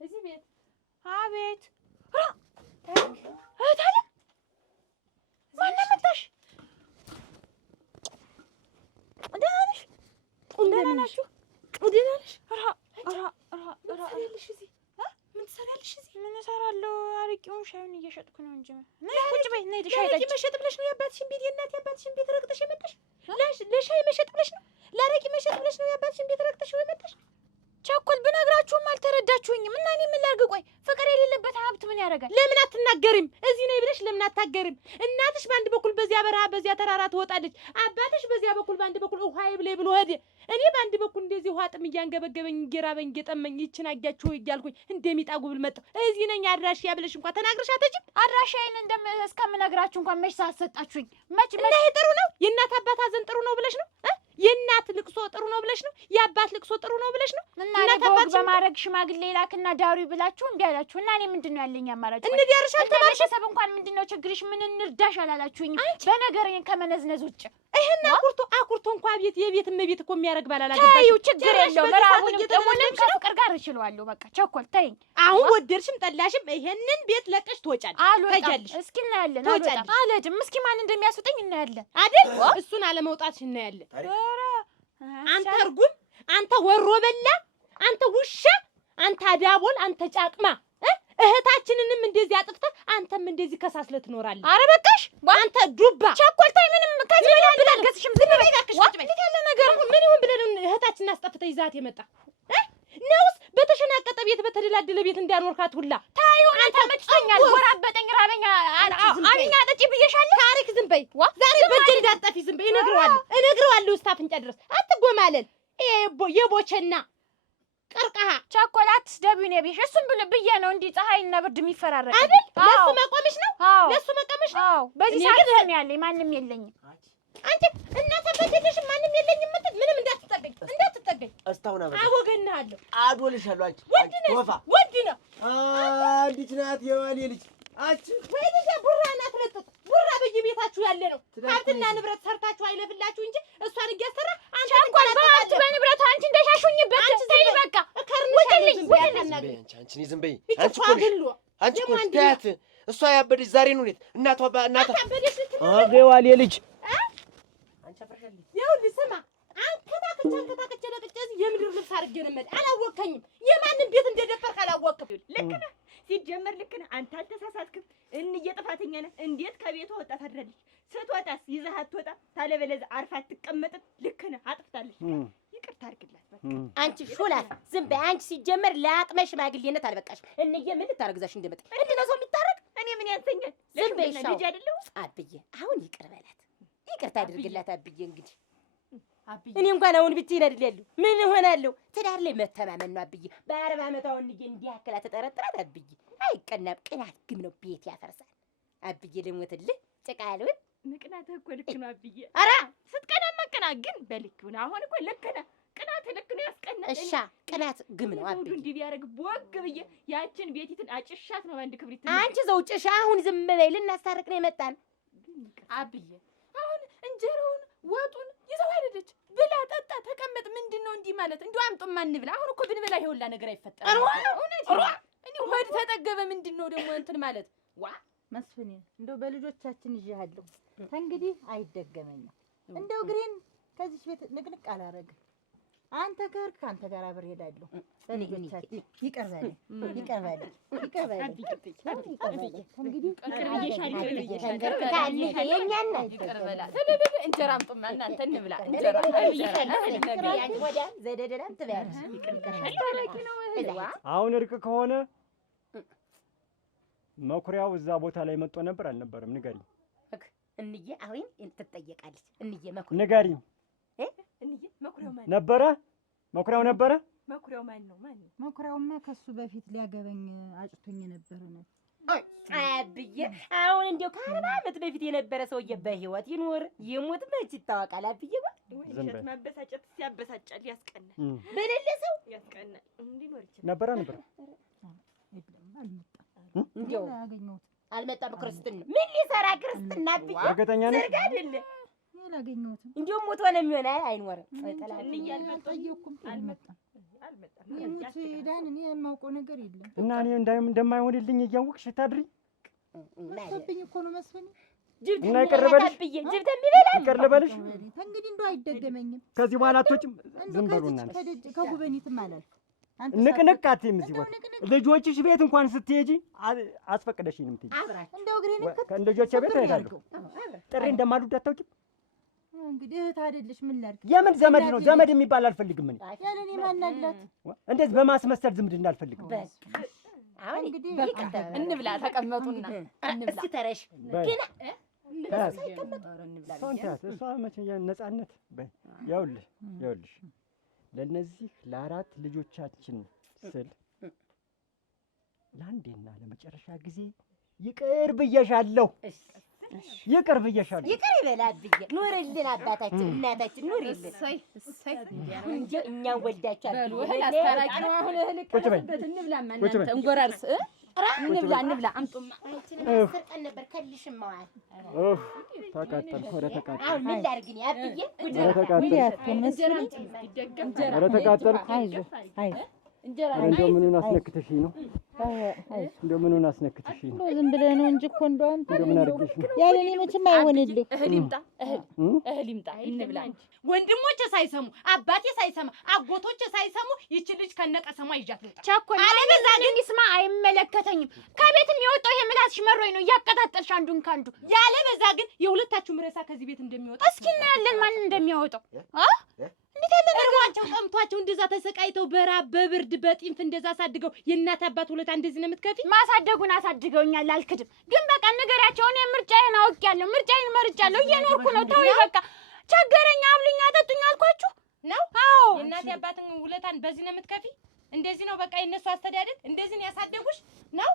እዚህ ቤት አቤት ታለ ማን መጣሽ? ደህና ነሽ? ደህና ናችሁ? ደህና ነሽ? ምን ትሰሪያለሽ እዚህ? ምን እሰራለሁ? አረቄውን ሻዩን እየሸጥኩ ነው እንጂ። ነይ ቁጭ በይ። ነይ ሻይ ጠጪ። መሸጥ ብለሽ ነው የአባትሽን ቤት የአባትሽን ቤት ረግጠሽ የመጣሽ? ለሻይ መሸጥ ብለሽ ነው? ለአረቄ መሸጥ ብለሽ ነው የአባትሽን ቤት ረግጠሽ የመጣሽ? ቸኮል ብነግራችሁም አልተረዳችሁኝም። እና እኔ ምን ላድርግ? ቆይ ፍቅር የሌለበት ሀብት ምን ያደርጋል? ለምን አትናገሪም? እዚህ ነይ ብለሽ ለምን አታገሪም? እናትሽ በአንድ በኩል በዚያ በረሃ በዚያ ተራራ ትወጣለች። አባትሽ በዚያ በኩል በአንድ በኩል ውሃ ይብለይ ብሎ ሄደ። እኔ በአንድ በኩል እንደዚህ ውሃ ጥም እያንገበገበኝ እየራበኝ እየጠመኝ ይችን አጊያችሁ እያልኩኝ እንደሚጣ ጉብል መጣሁ። እዚህ ነኝ አድራሻ ብለሽ እንኳን ተናግረሽ አትሄጂም። አድራሻዬን እስከምነግራችሁ እንኳን መች ሳሰጣችሁኝ? መች እና ይሄ ጥሩ ነው? የእናት አባት ሀዘን ጥሩ ነው ብለሽ ነው? የእናት ልቅሶ ጥሩ ነው ብለሽ ነው? የአባት ልቅሶ ጥሩ ነው ብለሽ ነው? እና በወግ በማድረግ ሽማግሌ ላክና ዳሪ ብላችሁ እምቢ አላችሁ። እና እኔ ምንድን ነው ያለኝ አማራጭ? እንዲያርሽ አልተባልሽ? ቤተሰብ እንኳን ምንድን ነው ችግርሽ? ምን እንርዳሽ አላላችሁኝ? በነገር ከመነዝነዝ ውጭ ይሄን አኩርቶ እንኳን የቤት እመቤት እኮ የሚያደርግ ባላላገባሽ። ተይው፣ ችግር የለውም። ራቡንም ጥሙንም ከፍቅር ጋር እችለዋለሁ። በቃ ቸኮል ተይኝ። አሁን ወደድሽም ጠላሽም ይሄንን ቤት ለቀሽ ትወጫለሽ። እስኪ እናያለን። አልሄድም። እስኪ ማን እንደሚያስወጣኝ እናያለን አይደል? እሱን አለመውጣትሽ እናያለን። አንተ እርጉም፣ አንተ ወሮ በላ፣ አንተ ውሻ፣ አንተ አዳቦል፣ አንተ ጫቅማ እህታችንንም እንደዚህ አጥፍተህ አንተም እንደዚህ ከሳስለ ትኖራለህ። አረ በቃሽ አንተ ዱባ ቸኮልታይ። ምንም ከዚህ በላይ አልታገስሽም። ዝም በይ እባክሽ። ያለ ነገር ምን ይሁን ብለህ እህታችንን አስጠፍተህ ይዛት የመጣ ነውስ? በተሸናቀጠ ቤት በተደላደለ ቤት እንዳኖርካት ሁላ ታዩ። አንተ መጭቶኛል፣ ወራበጠኝ፣ ራበኛ። አብኛ ጠጪ ብዬሻለሁ። ታሪክ ዝም በይ። ዛሬ በእጄ እንዳትጠፊ ዝም በይ። እነግረዋለሁ እስከ አፍንጫ ድረስ አትጎማለል። የቦቸና ቀርቀሃ ቸኮላት ደቡን የቤሽ እሱም ብዬ ነው እንዲህ ፀሐይና ብርድ የሚፈራረቅ አይደል? ለሱ መቆምሽ ነው፣ ለሱ መቆምሽ ነው። በዚህ ሰዓት ነው ያለኝ፣ ማንም የለኝም። አንቺ እናተ በደለሽ ማንም የለኝም ማለት ምንም እንዳትጠገኝ እስታውና አወገናለሁ፣ አዶልሻለሁ። አንቺ ወንድ ነው አንዲት ናት የዋሌ ልጅ። አንቺ ወይ ልጅ ቡራ ናት። ለጥጥ ቡራ በየቤታችሁ ያለ ነው። ሀብትና ንብረት ሰርታችሁ አይለፍላችሁ እንጂ እሷን እያሰራ አንቺ እንኳን በሀብት በንብረቱ አንቺ እንደሻሹኝበት ተይ በቃ ውጥልኝ። አንቺ ዝም በይ። አንቺ እኮ ታያት እሷ ያበደች ዛሬ ነው። እናቷ የዋሌ ልጅ ይኸውልህ ስማ፣ አንከታክቼ ለቅጬ እዚህ የምድር ልብስ አድርጌ ነው የምልህ። አላወቅኸኝም። የማንም ቤት እንደደፈርክ አላወቅም። ልክ ነህ፣ ሲጀመር ልክ ነህ። አንተ አልተሳሳትክም። እንዬ ጥፋተኛ ነህ። እንዴት ከቤቷ ወጣ ታድራለች? ስትወጣስ ይዘህ አትወጣም? ታለበለዚያ አርፋ አትቀመጥም። ልክ ነህ፣ አጥፍታለች። ይቅርታ አድርግላት በቃ። አንቺ ሹላት ዝም በይ። አንቺ ሲጀመር ለአቅመ ሽማግሌነት አልበቃሽም። እንዬ ምን ልታረግዛሽ እንደመጣ ምንድን ነው ሰው የሚታረግ? እኔ ምን ያንሰኛል? ዝም በይ። ልጅ አይደለሁ አብዬ፣ አሁን ይቅር በላት፣ ይቅርታ አድርግላት አብዬ። እንግዲህ እኔ እንኳን አሁን ብቻዬን አይደል ያለሁ፣ ምን እሆናለሁ? ትዳር ላይ መተማመን ነው አብዬ። በ40 ዓመት አሁን እንዬ እንዲህ ያክላ ተጠረጥራት አብዬ። አይቀናም፣ ቅናት ግም ነው ቤት ያፈርሳል። አብዬ ልሞትልህ ጭቃ ያለውን መቅናትህ እኮ ልክ ነው አብዬ። ኧረ ስትቀና መቅና ግን በልክ ነው። አሁን እኮ ልክ ነህ። ቅናት ልክ ነው ያስቀናል። እሻ ቅናት ግም ነው አብዬ። እንዲህ ቢያደርግ ቦግ ብዬ ያችን ቤቲትን አጭሻት ነው አንድ ክብሪት። አንቺ ዘው ጭሻ አሁን ዝም በይ፣ ልናስታርቅ ነው የመጣን አብዬ። አሁን እንጀራውን ወጡን ይዘው አይደለች ብላ ጠጣ ተቀመጥ። ምንድን ነው እንዲህ ማለት? እንዲሁ አምጡማ እንብላ። አሁን እኮ ብንበላ ይሄ ሁላ ነገር አይፈጠርም። እውነት እኔ ሆድ ተጠገበ። ምንድን ነው ደግሞ እንትን ማለት? ዋ መስፍኔ እንደው በልጆቻችን ይዤሃለሁ። ከእንግዲህ አይደገመኝም። እንደው ግሬን ከዚች ቤት ንቅንቅ አላረግም። አንተ ጋር ከአንተ ጋር አብሬ እሄዳለሁ። በልጆቻችን ይቅር በለኝ፣ ይቅር በለኝ፣ ይቅር በለኝ። እንግዲህ እንጀራ አምጡማ እናንተ እንብላ። እንጀራ ዘደደዳን ትበያለሽ። አሁን እርቅ ከሆነ መኩሪያው እዛ ቦታ ላይ መጥቶ ነበር አልነበረም? ንገሪኝ እንዬ። አሁን ትጠየቃለች እንዬ። መኩሪያው ንገሪኝ። እንዬ መኩሪያው ማን ነበረ? መኩሪያው ነበረ? መኩሪያው ማን ነው? ማን ነው? መኩሪያውማ ከሱ በፊት ሊያገበኝ አጭቶኝ የነበረ ነው። አብዬ አሁን እንደው ከ40 ዓመት በፊት የነበረ ሰውዬ በህይወት ይኖር ይሙት መች ይታወቃል? አብዬ ወይስ ማበሳጨት ሲያበሳጫል ያስቀናል። በሌለ ሰው ያስቀናል። እንዲኖር ይችላል። ነበረ ነበር እንደው አልመጣም። ክርስትና ምን ሊሰራ ክርስትና? አብዬ እርግጠኛ ነኝ ዘርጋ አይደለ አላገኘሁትም። እንደው ሞት ሆነ የሚሆን አይኖርም። አልጠየኩም። አልመጣም። ይሙት ዳን እኔ የማውቀው ነገር የለም። እና እኔ እንደማይሆንልኝ እያወቅሽ ታድሪ መጥቶብኝ እኮ ነው መስፍኔ። እና ይቅር ልበልሽ? ጅብ ተሚበላ ይቅር ልበልሽ? እንግዲህ እንደው አይደገመኝም። ከዚህ በኋላ አትወጪም። ዝም በሉ እናንተ። ከጉበኒትም አላልኩም። ንቅንቅ አትይም። እዚህ ቦታ ልጆችሽ ቤት እንኳን ስትሄጂ አስፈቅደሽኝ ነው የምትሄጂ። እንደው እግሬን ልጆቼ ቤት እሄዳለሁ። ጥሪ እንደማልወድ አታውቂም? እንግዲህ እህት አይደለሽ ምን ላድርግ? የምን ዘመድ ነው? ዘመድ የሚባል አልፈልግም እኔ። ያለ እኔ ማን አላት? እንደዚህ በማስመሰል ዝምድና አልፈልግም። አሁን እንግዲህ እንብላ። ተቀመጡና እንብላ። እስኪ ተረሽ ግን እሷ መቼ ነፃነት በይ። ይኸውልሽ ለእነዚህ ለአራት ልጆቻችን ስል ለአንዴና ለመጨረሻ ጊዜ ይቅር ብዬሻለሁ። ይቅር ብዬሻለሁ። ይቅር ይበል አብዬ። ኑርልን አባታችን እናታችን ኑርልን። እንጂ እኛን ወልዳችኋል። በሉ እህል አስታራቂ ነው። አሁን እህል ቀረበበት። እንብላማ እናንተ እንጎራርስ። እንብላ። አምጡማ። ሰርቀን ነበር ከልሽም መዋል። ተቃጠልኩ። ኧረ ተቃጠልኩ። አሁን ምን ላድርግ እኔ አብዬ? ኧረ ተቃጠልኩ። እንጀራ እንደው ምኑን አስነክተሽኝ ነው? እንደው ምኑን አስነክተሽኝ ነው? ዝም ብለህ ነው እንጂ እኮ እንደው አንተ እንደው ምን አድርገሽ ነው? ያለ እኔ መቼም አይሆንልህ። እህል ይምጣ። እህል ይምጣ። እንብላ። ወንድሞቼ ሳይሰሙ አባቴ ሳይሰማ አጎቶቼ ሳይሰሙ ይቺ ልጅ ከነቀሰሟ ይዣት ልውጣ። ቸኮል አለበዛ ግን ይስማ አይመለከተኝም። ከቤትም የወጣው ይሄ ምላስሽ መሮኝ ነው እያቀጣጠልሽ አንዱን ካንዱ። ያለበዛ ግን የሁለታችሁም ሬሳ ከዚህ ቤት እንደሚወጣ እስኪ እናያለን ማን እንደሚያወጣው። እንዴት ያለ እርቧቸው ጠምቷቸው እንደዛ ተሰቃይተው በራብ በብርድ በጢንፍ እንደዛ አሳድገው የእናት አባት ሁለታ እንደዚህ ነው የምትከፊ? ማሳደጉን አሳድገውኛል አልክድም። ግን በቃ ንገሪያቸው እኔ ምርጫዬን አውቄያለሁ። ምርጫዬን መርጫለሁ። እየኖርኩ ነው። ተው በቃ ቸገረኛ አብሉኝ አጠጡኝ አልኳችሁ ነው። አዎ የእናት አባትን ውለታን በዚህ ነው የምትከፊ? እንደዚህ ነው በቃ የነሱ አስተዳደግ? እንደዚህ ነው ያሳደጉሽ ነው?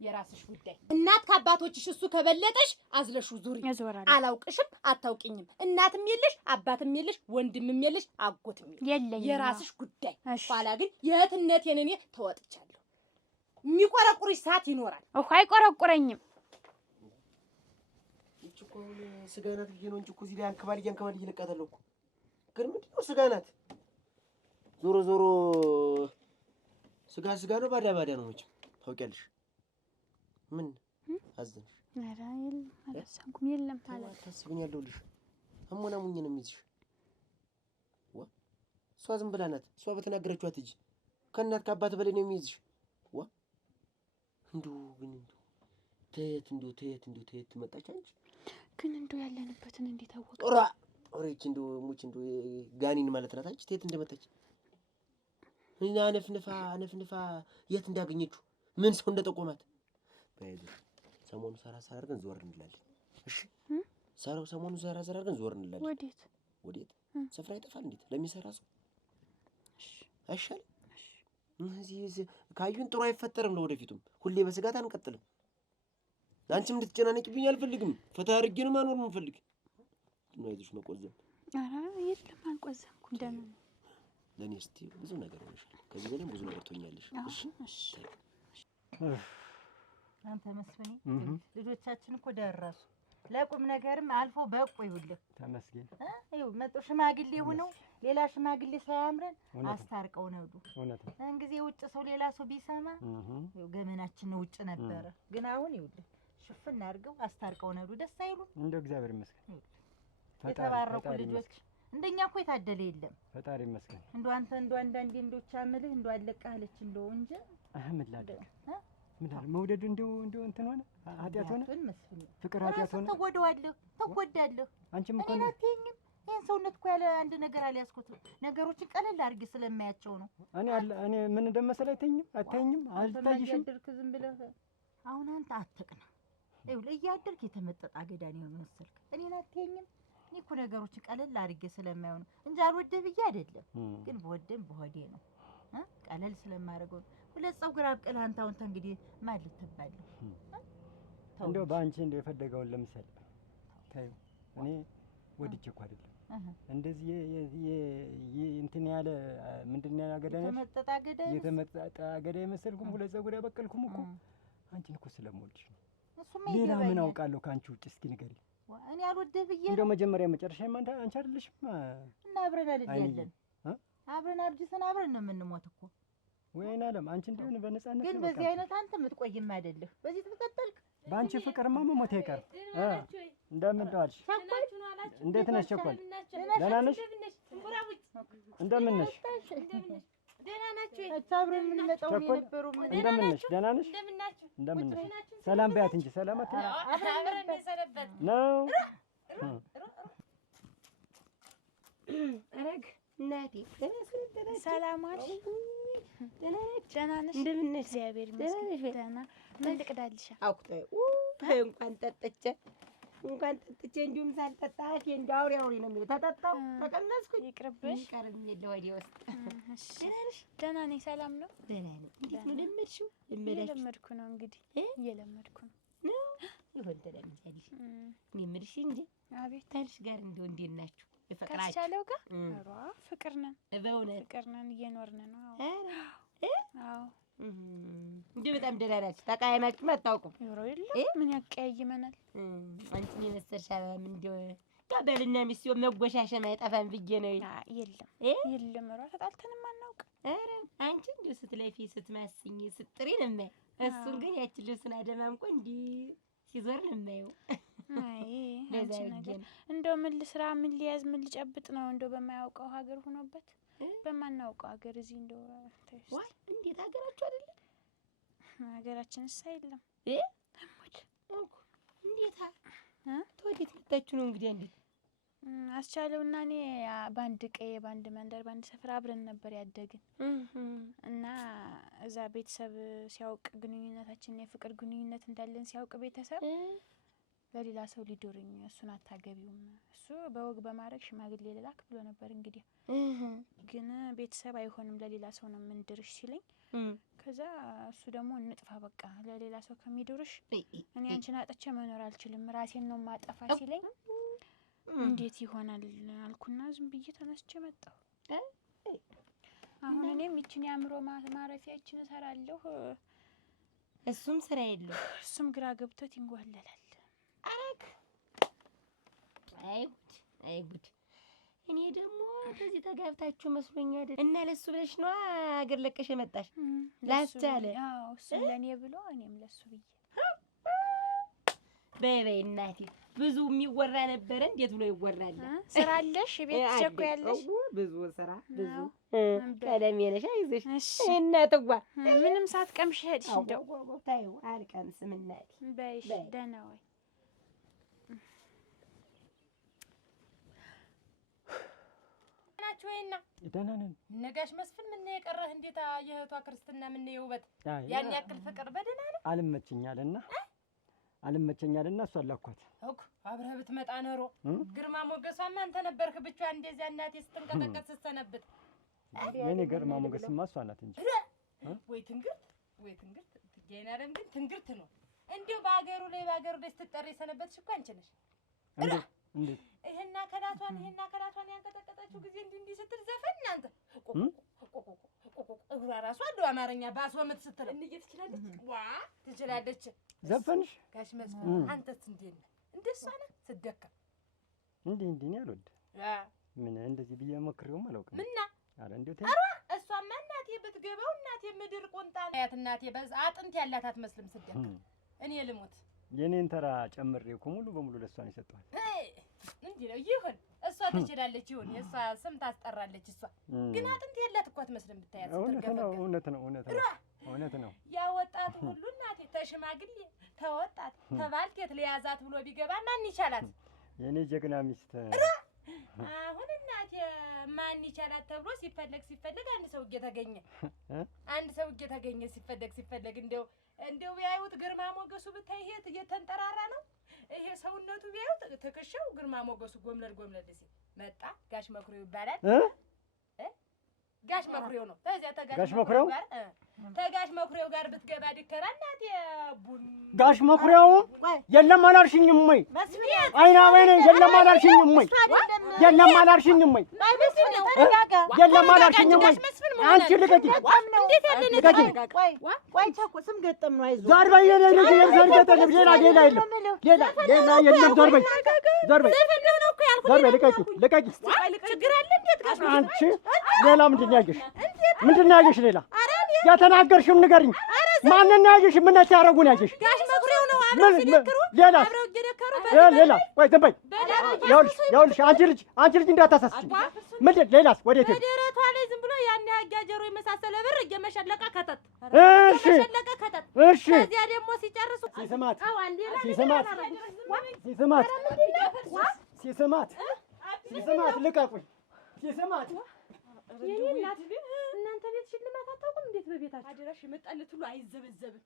የራስሽ ጉዳይ። እናት ከአባቶችሽ እሱ ከበለጠሽ አዝለሹ ዙሪ። አላውቅሽም፣ አታውቂኝም። እናትም የለሽ፣ አባትም የለሽ፣ ወንድምም የለሽ፣ አጎትም የለኝም። የራስሽ ጉዳይ። ኋላ ግን የእህትነቴን እኔ ተወጥቻለሁ። የሚቆረቁርሽ ሰዓት ይኖራል። እኮ አይቆረቁረኝም። እቺ እኮ ስጋ ናት ብዬሽ ነው እንጂ እኮ እዚህ ላይ አንከባልዬ እለቃታለሁ እኮ። ግን ምንድን ነው ስጋ ናት። ዞሮ ዞሮ ስጋ ነው፣ ባዳ ነው መቼም ታውቂያለሽ። ምን አዘንሽ? ኧረ የለም አላሰብኩም። የለም አታስቢኝ ያለሁልሽ። አሞናሙኝ ነው የሚይዝሽ። እሷ ዝም ብላ ናት። እሷ በተናገረችው አትሂጂ። ከእናት ከአባት በላይ ነው የሚይዝሽ። እንደው ግን ተየት መጣች አንቺ። ግን እንደው ያለንበትን እንዴት አወቀ? ኦሬች እንደው ሙች እንደው ጋኒን ማለት ናት። አንቺ ተየት እንደመጣች እና አነፍንፋ የት እንዳገኘችው ምን ሰው እንደጠቆማት በይዱ ሰሞኑ ሰራ አድርገን ዞር እንላለን። እሺ ሰሞኑ ሰራ አድርገን ዞር እንላለን። ወዴት ስፍራ ይጠፋል እንዴት ለሚሰራ ሰው? እሺ አይሻልም? እዚህ ካዩን ጥሩ አይፈጠርም። ለወደፊቱም ሁሌ በስጋት አንቀጥልም። አንቺም እንድትጨናነቂብኝ አልፈልግም። ፈታ አድርጌ ነው ማኖር የምፈልግ። ነው አይዞሽ መቆዘም። ኧረ የለም አልቆዘምኩም። እንደምን ለእኔ እስቲ ብዙ ነገር ሆነሻል። ከዚህ በላይ ብዙ ነገር ትሆኛለሽ። እሺ አንተ መስፍኔ ልጆቻችን እኮ ደረሱ ለቁም ነገርም አልፎ በቁ ይውልህ ተመስገን። ይኸው መጡ ሽማግሌ ሆነው ሌላ ሽማግሌ ሳያምረን አስታርቀው ነዱ። እን ጊዜ ውጭ ሰው ሌላ ሰው ቢሰማ ይኸው ገመናችን ውጭ ነበረ። ግን አሁን ይውልህ ሽፍና አድርገው አስታርቀው ነዱ። ደስ አይሉም? እንደው እግዚአብሔር ይመስገን የተባረኩ ልጆች። እንደኛ እኮ የታደለ የለም። ፈጣሪ ይመስገን። እንደው አንተ እንደው አንዳንዴ እንደው ቻምልህ እንደው አለቃለች እንደው እንጂ ምን ላድርግ ምን አለ መውደድ እንደው እንትን ሆነ ኃጢአት ሆነ ፍቅር ኃጢአት ሆነ። ተጎዳለህ አንቺም እኮ ነው አትይኝም። ይሄን ሰውነት እኮ ያለ አንድ ነገር አልያዝኩትም። ነገሮችን ቀለል አድርጌ ስለማያቸው ነው። እኔ ምን እንደመሰለ አታይኝም አልታይሽም። ዝም ብለህ አሁን አንተ አትቅና። ይኸውልህ እያደርክ የተመጠጣ አገዳ ነው መሰልክ። እኔን አትይኝም። እኔ እኮ ነገሮችን ቀለል አድርጌ ስለማየው ነው እንጂ አልወደህ ብዬ አይደለም። ግን በወደም በሆዴ ነው ቀለል ስለማደርገው ሁለት ፀጉር አብቀል አንተ አሁን እንግዲህ ማን ልትባል እንደው በአንቺ እንደው የፈለገውን ለምሳሌ ታዩ እኔ ወድጄ እኮ አይደለም እንደዚህ እንትን ያለ ምንድነው ያገዳኝ የተመጠጣ አገዳኝ መሰልኩም ሁለት ፀጉር ያበቀልኩም እኮ አንቺን እኮ ስለምወድሽ ነው። ሌላ ምን አውቃለሁ ከአንቺ ውጭ? እስኪ ንገሪ። እኔ አልወደህ ብዬ እንደው መጀመሪያ መጨረሻም አንቺ አይደለሽም እና አብረን አይደለም አብረን አርጅተን አብረን ነው የምንሞት እኮ ወይኔ አለም አንቺ እንደሆነ በነፃነት ግን በዚህ አይነት አንተ የምትቆይም አይደለህ። በዚህ ተከተልክ ባንቺ ፍቅርማ መሞት አይቀርም። እንደምን ዋልሽ? እንዴት ነሽ? ቸኮል ደህና ነሽ? እንደምን ነሽ? ደህና ናችሁ? አብረን የምንመጣው የነበሩ እንደምን ነሽ? ደህና ነሽ? እንደምን ነሽ? ሰላም በያት እንጂ ሰላም አትበይ። አብረን የሰነበት ነው አረግ እናቴ ሰላም አልሽ? ደህና ነሽ? እንደምን ነሽ? እግዚአብሔር ይመስገን ደህና። ምን ልቅዳልሽ? እንኳን ጠጥቼ እንዲሁም ሳልጠጣ አፌ እንደው አውሬ ነው የሚለው። ተጠጣሁ ተቀነስኩኝ። ይቅርብሽ። ይቀርም የለ ወዲያ ውስጥ። ደህና ነሽ? ደህና ነኝ። ሰላም ነው? ደህና ነኝ። እንዴት ነው ለመድሽው? እየለመድኩ ነው እንግዲህ እየለመድኩ ነው። ይሁን ተለምጃለሽ። እኔ የምልሽ እንጂ አቤት ታልሽ ጋር እንደው እንዴት ናችሁ? ከቻለው ጋር ኧረ ፍቅር ነን፣ በእውነት ፍቅር ነን፣ እየኖርን ነው። አዎ እንጂ በጣም ደህና ናችሁ። ተቃየማችሁ አታውቁም? ኧረ የለም ምን ያቀያይመናል? አንቺን የመሰልሽ አበባም እንደው ያ ባልና ሚስት ሲሆን መጎሻሸም አይጠፋም ብዬ ነው። የለም የለም ኧረ ተጣልተንም አናውቅም። ኧረ አንቺ እንደው ስትለፊ ስትማስኝ ስትጥሪ ነው የማየው። እሱን ግን ያችን ልብሱን አደማምቆ እንዲህ ሲዞር ነው የማየው። አይ አንቺ ነገር እንደው ምን ልስራ ምን ሊያዝ ምን ልጨብጥ ነው እንደው በማያውቀው ሀገር ሆኖበት በማናውቀው ሀገር እዚህ እንደው ወይ እንዴት ሀገራችሁ አይደለ? ሀገራችንስ አይደለም አሞድ እንዴት ተወዴት መጣችሁ ነው እንግዲህ? እንዴት አስቻለውና እኔ ባንድ ቀዬ ባንድ መንደር ባንድ ሰፈር አብረን ነበር ያደግን እና እዛ ቤተሰብ ሲያውቅ ግንኙነታችን የፍቅር ግንኙነት እንዳለን ሲያውቅ ቤተሰብ ለሌላ ሰው ሊዶርኝ እሱን አታገቢውም እሱ በወግ በማድረግ ሽማግሌ ልላክ ብሎ ነበር። እንግዲህ ግን ቤተሰብ አይሆንም ለሌላ ሰው ነው ምንድርሽ ሲለኝ ከዛ እሱ ደግሞ እንጥፋ በቃ ለሌላ ሰው ከሚዶርሽ እኔ አንቺን አጥቼ መኖር አልችልም ራሴን ነው ማጠፋ ሲለኝ እንዴት ይሆናል አልኩና ዝም ብዬ ተነስቼ መጣሁ። አሁን እኔም ይችን ያምሮ ማረፊያ ይችን እሰራለሁ። እሱም ስራ የለው እሱም ግራ ገብቶት ይንጓለላል። አረክ አይጉድ እኔ ደግሞ ከዚህ ተጋብታችሁ መስሎኝ አይደል? እና ለሱ ብለሽ ነው አገር ለቀሽ የመጣሽ ላስቻለ? አዎ እሱ ለኔ ብሎ እኔም ለሱ ብዬ በይ እናቴ ብዙ የሚወራ ነበር። እንዴት ብሎ ይወራል? ስራ አለሽ ቤት ቸኮ ያለሽ ብዙ ስራ ብዙ ቀለሜ ነሽ። አይዞሽ እናትዋ ምንም ሳትቀምሽ ሄድሽ። እንደው ታዩ አልቀምስም እናቴ። በይሽ ደህና ወይ ናችሁ? ወይና ደህና ነን። ነጋሽ መስፍን ምን ነው የቀረህ? እንዴት የእህቷ ክርስትና ምን ነው የውበት ያን ያክል ፍቅር በደህና ነው? አልመቸኛልና እሷ አላኳት እኮ አብረህ ብትመጣ ኖሮ ግርማ ሞገሷማ አንተ ነበርክ። ብቻ እንደዚያ እናቴ ስትንቀጠቀጥ ስትሰነብት የኔ ግርማ ሞገስማ እሷ ናት እንጂ ወይ ትንግርት ትገይናለም። ግን ትንግርት ነው እንዲሁ በአገሩ ላይ ስትጠሪ የሰነበትሽ እኮ አንቺ ነሽ። እንዴት ይሄና ከላቷን ያንቀጠቀጠችው ጊዜ እንዲህ ስትል ዘፈን እናንተ እግሯ ራሷ እንደው አማርኛ ባስወምት ስትለው እንዴ ትችላለች? ዋ ትችላለች። ዘፈንሽ ጋሽ መስፍን አንተስ እንዴት ነህ? እንደሷ ነህ ስትደከም እንዲህ ነው ያልወድ ምን እንደዚህ ብዬ ሞክሬውም አላውቅም። ምና አረ እንደው እሷማ እናቴ ብትገባው እናቴ ምድር ቆንጣ ያት እናቴ በዛ አጥንት ያላት አትመስልም ስትደከም። እኔ ልሙት የኔን ተራ ጨምሬ እኮ ሙሉ በሙሉ ለሷ ነው የሰጠኋት። እንዴ ነው ይሁን። እሷ ትችላለች ይሁን። የእሷ ስም ታስጠራለች። እሷ ግን አጥንት ያላት እኮ አትመስልም ብታያት። እውነት ነው። ያ ወጣት ሁሉ እናቴ ተሽማግሌ ተወጣት ተባልቴት ለያዛት ብሎ ቢገባ ማን ይቻላት? የኔ ጀግና ሚስት አሁን እናቴ ማን ይቻላት ተብሎ ሲፈለግ አንድ ሰው እየተገኘ ሲፈለግ እንደው ቢያዩት ግርማ ሞገሱ ብታይ ይሄ እየተንጠራራ ነው። ይሄ ሰውነቱ ቢያዩት ትከሻው ግርማ ሞገሱ ጎምለል ሲል መጣ። ጋሽ መኩሪያው ይባላል። ጋሽ መኩሪያው ነው። ከዚያ ተጋሽ መኩሪያው ጋር ብትገባ ድከራ እናቴ ቡን ጋሽ መኩሪያው የለም አላልሽኝም ወይ? አይና ወይኔ የለም አላልሽኝም ወይ? የለም አላልሽኝም ወይ? የለም አላልሽኝም ወይ? አንቺ ልቀቂ! እንዴት ያለ ነገር ቆይ ቻኮ ስም ገጠም ነው። አይዞህ ዛር በይ የለም ሌላ የለም ዛር በይ ልቀቂ! ችግር አለ እንዴት ጋሽ አንቺ ሌላ ምንድን ነው ያየሽ? ሌላ የተናገርሽም ንገሪኝ። ማንን ነው ያየሽ? ምን ሲያደርጉ ነው ያየሽ? ጋሽ መኩሪያው ነው አብረው ሲደክሩ አብረው እየደከሩ ሌላ ቆይ ዝም በይ። ይኸውልሽ አንቺ ልጅ እንዳታሳስቺ። ምንድን ሌላስ? ወዴት በደረቷ ላይ ዝም ብሎ ያን ያጋጀሮ የመሳሰለ ብር እየመሸለቀ ከተት። እሺ ከዚያ ደግሞ ሲጨርሱ ሲስማት ልቀቁኝ። ሲስማት የኔ እናት ግን እናንተ ቤት ሽልማት አታውቁም? እንዴት በቤታችሁ አደራሽ የመጣለት ሁሉ አይዘበዘብም።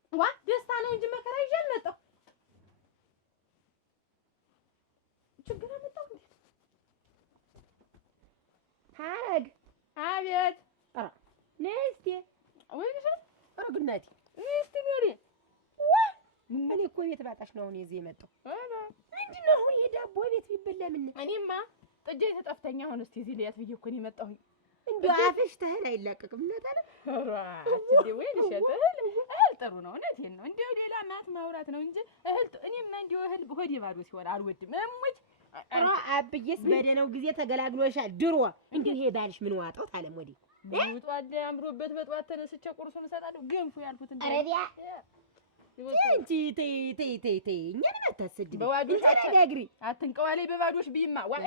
ደስታ ነው እንጂ መከራ ይዤ አልመጣሁ። ችግር አመጣሁ እንዴ? ሀረግ አቤት። ኧረ ነይ እስኪ ወይንሽ ሀረግ እናቴ እስኪ ኖሪ። እኔ እኮ ቤት ባጣሽ ነው አሁን የዚህ የመጣሁ። ምንድን ነው አሁን የዳቦ ቤት ቢበላ ምን? እኔማ ጥጄ ተጠፍተኛ አሁን እስኪ እዚህ ልያት ብዬሽ እኮ ነው የመጣሁኝ። እንደው አፍሽ ተህል አይላቀቅም እናት አለ። እንዴ ወይንሽ እህል ጥሩ ነው። እውነቴን ነው። እንደው ሌላ ማት ማውራት ነው እንጂ እኔማ እንደው እህል ሆዴ ባዶ ሲሆን አልወድም። እሙች አብዬስ በደነው ጊዜ ተገላግሎሻል። ድሮ እንደው ይሄ ባልሽ ምን ዋጣው ታለም ወዲህ ውጧል አምሮበት በጠዋት ተነስቼ ቁርሱን እሰጣለሁ። ገንፎ ያልኩት እንዴ አረዲያ እንጂ ተይ እኛን አታሰድቢ። በዋዶሽ ተነጋግሪ አትንቀዋለይ በባዶሽ ቢማ ዋይ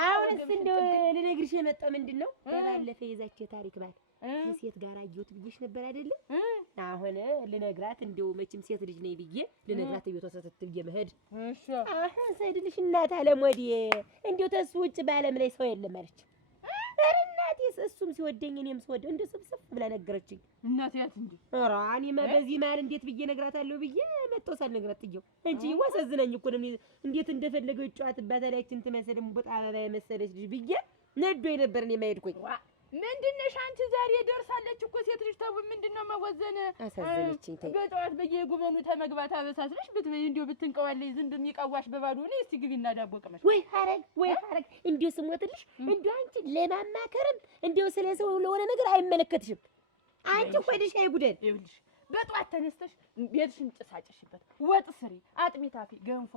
አሁንስ እንደው ልነግርሽ የመጣው ምንድነው በባለፈ የዛች ታሪክ ባል ከሴት ጋር አየሁት ብዬሽ ነበር አይደለም? አሁን ልነግራት እንደው መቼም ሴት ልጅ ነኝ ብዬ ልነግራት ቤቷ ሰተት ብዬ መሄድ እሺ አሁን ሰይድልሽ እናት አለም ወዲህ እንደው ተሱ ውጭ በዓለም ላይ ሰው የለም አለች። ኧረ እናቴስ እሱም ሲወደኝ እኔም ስወደው እንደው ስብስብ ብላ ነገረችኝ። እናቴ ያት እንዴ ኧረ እኔማ በዚህ መሀል እንዴት ብዬ እነግራታለሁ ብዬ መጥቶ ሳልነግራት ጥየው እንጂ ዋሰዝነኝ እኮ ነው። እንዴት እንደፈለገው ይጫወትባታል ያችን ትመስል እምቡጥ አበባ የመሰለች ልጅ ብዬ ነዶኝ ነበር እኔ የማይሄድኩኝ። ምንድነሽ አንቺ ዛሬ ደርሳለች እኮ ሴት ልጅ ተው ምንድነው መወዘን? አሳዘነችኝ። ተይ በጠዋት በየጉበኑ ተመግባት አበሳስልሽ ብትበይ እንደው ብትንቀዋለይ ዝም በሚቀዋሽ በባዶ ነው። እስቲ ግቢና ዳቦ ቅመሽ። ወይ ሀረግ እንደው ስሞትልሽ እንደው አንቺ ለማማከርም እንደው ስለ ሰው ለሆነ ነገር አይመለከትሽም። አንቺ ሆድሽ አይጉደል። ይኸውልሽ በጠዋት ተነስተሽ ቤትሽን ጭሳጭሽበት፣ ወጥ ስሪ፣ አጥሚት አፊ፣ ገንፎ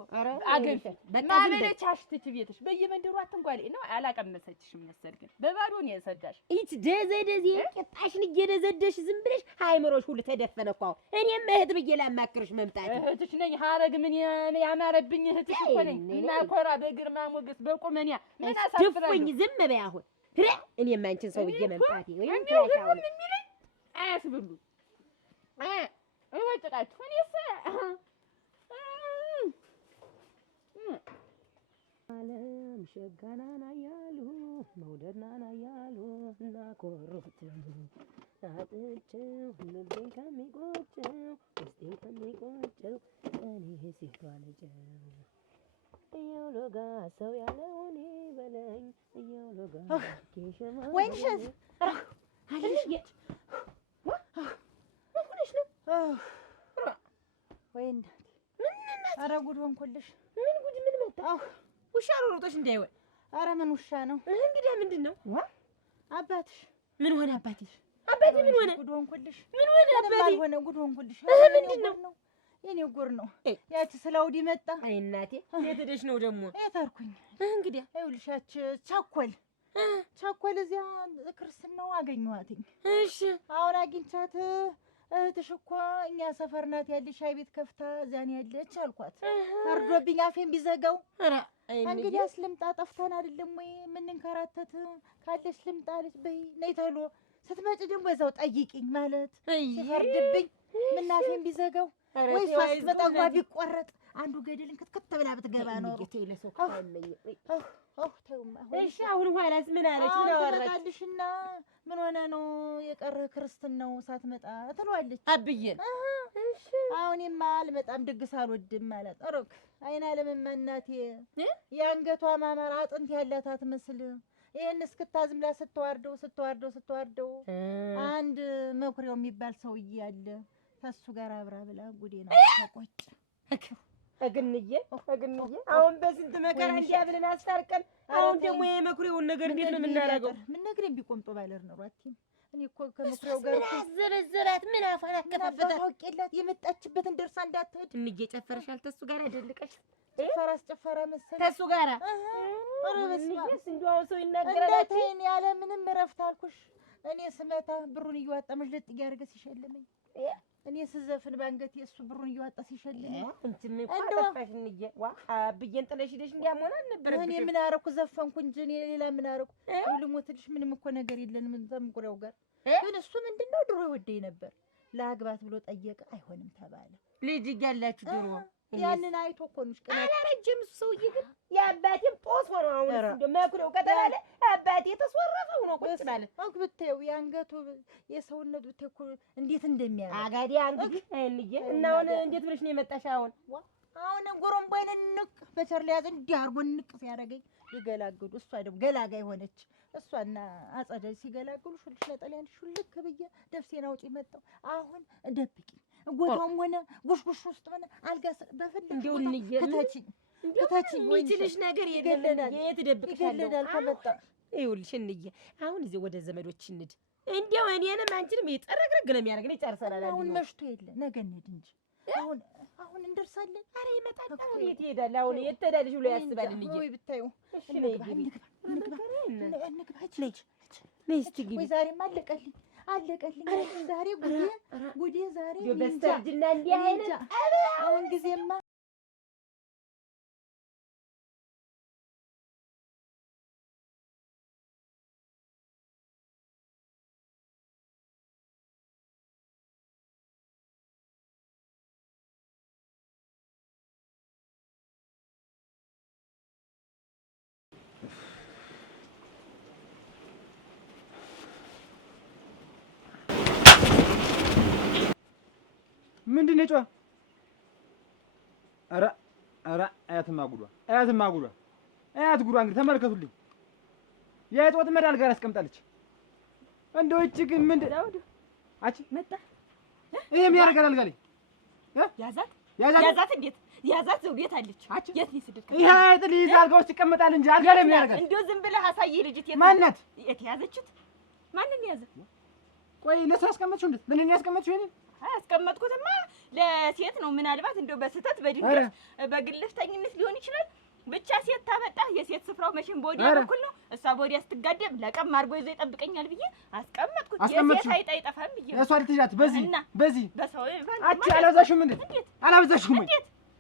አገንፊ፣ ማበለቻ አሽትች ቤትሽ በየመንደሩ አትንጓሌ ነው። አላቀመሰችሽም መሰል ግን በባዶ ነው የሰዳሽ። ይች ደዘደዚ ቂጣሽን እየደዘደሽ ዝም ብለሽ ሃይምሮሽ ሁሉ ተደፈነ እኮ። እኔም እህት ብዬ ላማክርሽ መምጣት እህትሽ ነኝ። ሀረግ ምን ያማረብኝ እህትሽ እኮ ነኝ። እና ኮራ በግርማ ሞገስ በቁመንያ ምን አሳፍራኝ። ዝም በይ አሁን። እኔም አንቺን ሰው ብዬ መምጣቴ ወይም ታሻው አያስብሉ ወጭቃችሁ እኔስ ዓለም ሸጋናና ያሉ መውደድናና ያሉ እና ኮሩት አጥቼው ልቤን ከሚቆጨው ውስጤን ከሚቆጨው እኔ ሲቷለጨው እየው ሎጋ ሰው ያለውን በለኝ እየው ሎጋ ኬሽማ ወይንሽስ አለሽ ወይ እናቴ ምን እናቴ? ኧረ ጉድ ሆንኩልሽ። ምን ጉድ ምን መጣ? ውሻ ሮሮጦሽ እንዳይወል። ኧረ ምን ውሻ ነው? እንግዲህ ምንድን ነው? አባትሽ ምን ሆነ? አባቴ ምን ሆነ? ጉድ ሆንኩልሽ። ምን ሆነ አባቴ? አልሆነ ጉድ ሆንኩልሽ። ምንድን ነው? የኔ ጉር ነው። ያቺ ስላውዲ መጣ። አይ እናቴ የት ሄደሽ ነው ደግሞ? የት አልኩኝ? እንግዲህ ይኸውልሽ ያቺ ቸኮል እዚያ ክርስትናው አገኘኋትኝ። እሺ አሁን አግኝቻት እህትሽ እኮ እኛ ሰፈር ናት ያለች ሻይ ቤት ከፍታ እዚያ ነው ያለች አልኳት። ፈርዶብኝ አፌን ቢዘጋው እንግዲህ ልምጣ ጠፍተን አይደለም ወይ የምንንከራተት ካለች ልምጣ አለች። በይ ነይ ተሎ ስትመጪ ደግሞ እዛው ጠይቂኝ ማለት ሲፈርድብኝ ምን አፌን ቢዘጋው ወይ እሷ ስትመጣ ጓ ቢቆረጥ አንዱ ገደልን ክትክት ብላ ብትገባ ነው። እሺ አሁን ኋላስ ምን አለች? ምን አወራችልሽና ምን ሆነ ነው የቀረ ክርስትናው ሳትመጣ ትሏለች አብዬን። እሺ አሁንማ አልመጣም ድግስ አልወድም ማለት ሩክ አይና ለምን እናቴ የአንገቷ ማማር አጥንት ያላት አትመስል። ይሄን እስክታዝም ብላ ስትዋርደው አንድ መኩሪያው የሚባል ሰውዬ አለ ከሱ ጋር አብራ ብላ ጉዴ ነው ተቆጭ እግንዬ አሁን በስንት መከራ እንዲያብለን አስታርቀን አሁን ደግሞ የመኩሪያውን ነገር እንዴት ነው የምናደርገው? ምን ነገር ቢቆምጦ ባለር ነው አትይም። እኔ እኮ ከመኩሪያው ጋር አዘረዘራት ምን አፋን አከፋፈታት አውቄላት የመጣችበትን ደርሳ እንዳትሄድ እንዬ ጨፈርሻል ተሱ ጋር አይደልቀሽ ጨፈራ መሰለኝ ተሱ ጋር ኧረ በስመ አብ እንደው ሰው ይናገራል እንዴት ያለ ምንም እረፍት አልኩሽ። እኔ ስመታ ብሩን እየዋጣመሽ ለጥ ያርገ ሲሸልመኝ እኔ ስዘፍን ባንገቴ እሱ ብሩን እየዋጣ ሲሸልመኝ እንትን ቆጣፋሽ እንዬ አብዬን ጥለሽ ሄደሽ እንዲያሞና ነበር። እኔ ምን አደረኩ? ዘፈንኩ እንጂ እኔ ሌላ ምን አደረኩ? ልሞትልሽ ምንም እኮ ነገር የለንም ተምቁሬው ጋር ግን እሱ ምንድነው ድሮ ይወደኝ ነበር። ለአግባት ብሎ ጠየቀ። አይሆንም ተባለ። ልጅ እያላችሁ ድሮ ያንን አይቶ እኮ ነው ቅናት አላረጀም እሱ ሰውዬ። ግን የአባቴም ጦስ ሆኖ አሁን እንደ መኩሪያው ከተባለ አባቴ ተስወረፈው ነው ቁጭ ማለት ብታዪው የአንገቱ የሰውነቱ ብታዪው እኮ እንዴት እንደሚያምር አጋዲ እንግዲህ እንዬ እና አሁን እንዴት ብለሽ ነው የመጣሽ? አሁን ጎረምባይን ንቅ በቸር ሊያዝ እንዲህ አድርጎ ንቅ ሲያደርገኝ ሊገላግሉ እሷ ደግሞ ገላጋይ ሆነች። እሷና አጸደ ሲገላግሉ ሹልሽ ነጠላያን ሹልክ ብዬ ደፍሴን አውጪ መጣሁ። አሁን ደብቂ ጎቷም ሆነ ጉሽጉሽ ውስጥ ሆነ አልጋ በፈለግሽ እንደው እንዬ ከታችኝ የሚችልሽ ነገር የለም። የት ደብቅሻለሁ? ይገለናል ከመጣ ይኸውልሽ እንዬ አሁን እዚህ ወደ ዘመዶች እንሂድ። እንደው እኔንም አንቺንም ይጠረግረግ ነው የሚያደርገን። ይጨርሰናል። አሁን መሽቶ የለ ነገ እንሂድ እንጂ አሁን እንደርሳለን። ኧረ ይመጣል። አሁን የት ይሄዳል? አሁን የት ትሄዳለሽ ብሎ ያስባል እንዬ። ወይ ብታዪው እሺ ነይ ግቢ እንግባ ነይ እስኪ ግቢ። ወይ ዛሬማ አለቀልኝ ዛሬ ጉዴ ዛሬ በስተርጅና እንዲህ አይነት አሁን ጊዜማ ምንድን ነው የጮኸ? ኧረ አያትማ ጉዷ አያት ጉዷ እንግዲህ ተመልከቱልኝ። የጦት መዳል ጋር አስቀምጣለች። እንደው እቺ ግን ምንድን አቺ መጣ ይሄ ምን ያደርጋል? አልጋ ላይ ያዛት እንዴት ያዛት? ዘው ቤት አለች። የት ነው ስደት? ይሄ አይጥል ይዛ አልጋ ውስጥ ይቀመጣል እንጂ አልጋ ላይ ምን ያደርጋል? እንደው ዝም ብለህ አሳየህ። ልጅት ማናት? የተያዘችት ማንን ያዘ? ቆይ ለሰው ያስቀመጥሽው እንዴት? ምን ነው ያስቀመጥሽው? ይሄን ያስቀመጥኩትማ ለሴት ነው። ምናልባት እንደው በስህተት በድንገት በግልፍተኝነት ሊሆን ይችላል። ብቻ ሴት ታመጣ የሴት ስፍራው መቼም በወዲያ በኩል ነው። እሷ በወዲያ ስትጋደም ለቀም አድርጎ ይዞ ይጠብቀኛል ብዬ አስቀመጥኩት። የሴት አይጣ አይጠፋም ብዬ እሷ ልትይዣት በዚህ በሰው አንቺ አላበዛሽም እንዴ? አላበዛሽም ወይ?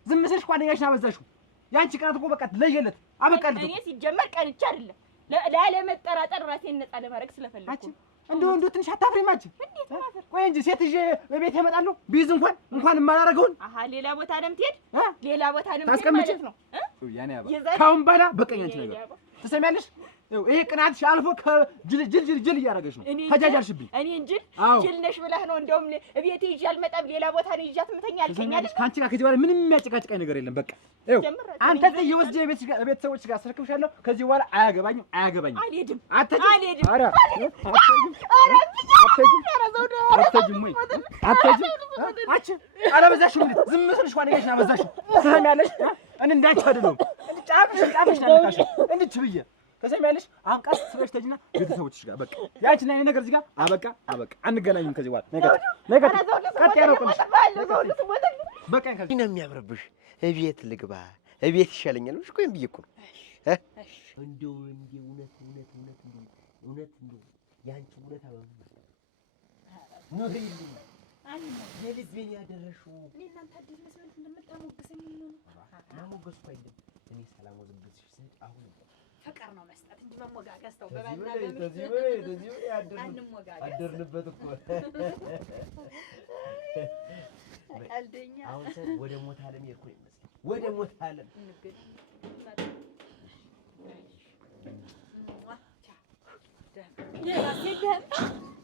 ዝም ብለሽ ጓደኛሽን አበዛሽው። ያንቺ ቅናት እኮ በቃ ለየለት አበቃልኝ። እኔ ሲጀመር ቀንቼ አይደለም ላለመጠራጠር ራሴን ነፃ ለማድረግ ስለፈለኩ እንደው ትንሽ አታፍሪም አንቺ? ቆይ እንጂ ሴት ይዤ በቤት እመጣለሁ ቢይዝ እንኳን የማላደርገውን ሌላ ቦታ ነው የምትሄድ? ሌላ ቦታ ነው የምትሄድ ማለት ነው። ካሁን በኋላ በቃኝ አንቺ ነገር ትሰሚያለሽ? ይሄ ቅናትሽ አልፎ ከጅል እያደረገች ነው። ተጃጃልሽብኝ። እኔን ጅል ነሽ ብለህ ነው? እንደውም እቤቴ ይዤ አልመጣም፣ ሌላ ቦታ ነው ይዣት የምተኛ አልከኝ አይደል? ከአንቺ ጋር ከዚህ በኋላ ምንም የሚያጨቃጭቀኝ ነገር የለም። በቃ ይኸው አንተ እየወስጄ ቤተሰቦች ጋር አስረክብሻለሁ። ከዚህ በኋላ አያገባኝም። አልሄድም። አትሄጂም ወይ? አትሄጂም። አላበዛሽም? ዝም ስልሽ እንኳን ነገርሽን አበዛሽው። ትሰሚያለሽ? እኔ እንዳንቺ አይደለሁም። ጫፍሽ ናልካሽ እንድች ብዬ ትሰሚያለሽ? አሁን ቀስ ብለሽ ተጂና ቤተሰቦችሽ ጋር በቃ ያንቺና የኔ ነገር እዚህ ጋር አበቃ። አንገናኝም ከዚህ በኋላ ነገር ቀጥ ያለው ቆምሽ በቃ ከዚህ ነው የሚያምርብሽ። እቤት ልግባ እቤት ይሻለኛል ብለሽ ቆይም ብዬሽ እኮ ነው። እንደው እውነት ያንቺ እውነት አበባ ኑሪልኝ የልቤን ያደረሽው እኔ እናንተ አዲስ መስመር እንደምታሞግሰኝ ነው። ማሞገስ እኮ አይደለም። እኔ ሰላም ወዝግዝሽ ስል አሁን ፍቅር ነው መስጠት እንጂ መሞጋገስ ተው። በዚህ አደርንበት እኮ ቀልደኛ። አሁን ወደ ሞት ዓለም የሄድኩ ነው ይመስል ወደ ሞት ዓለም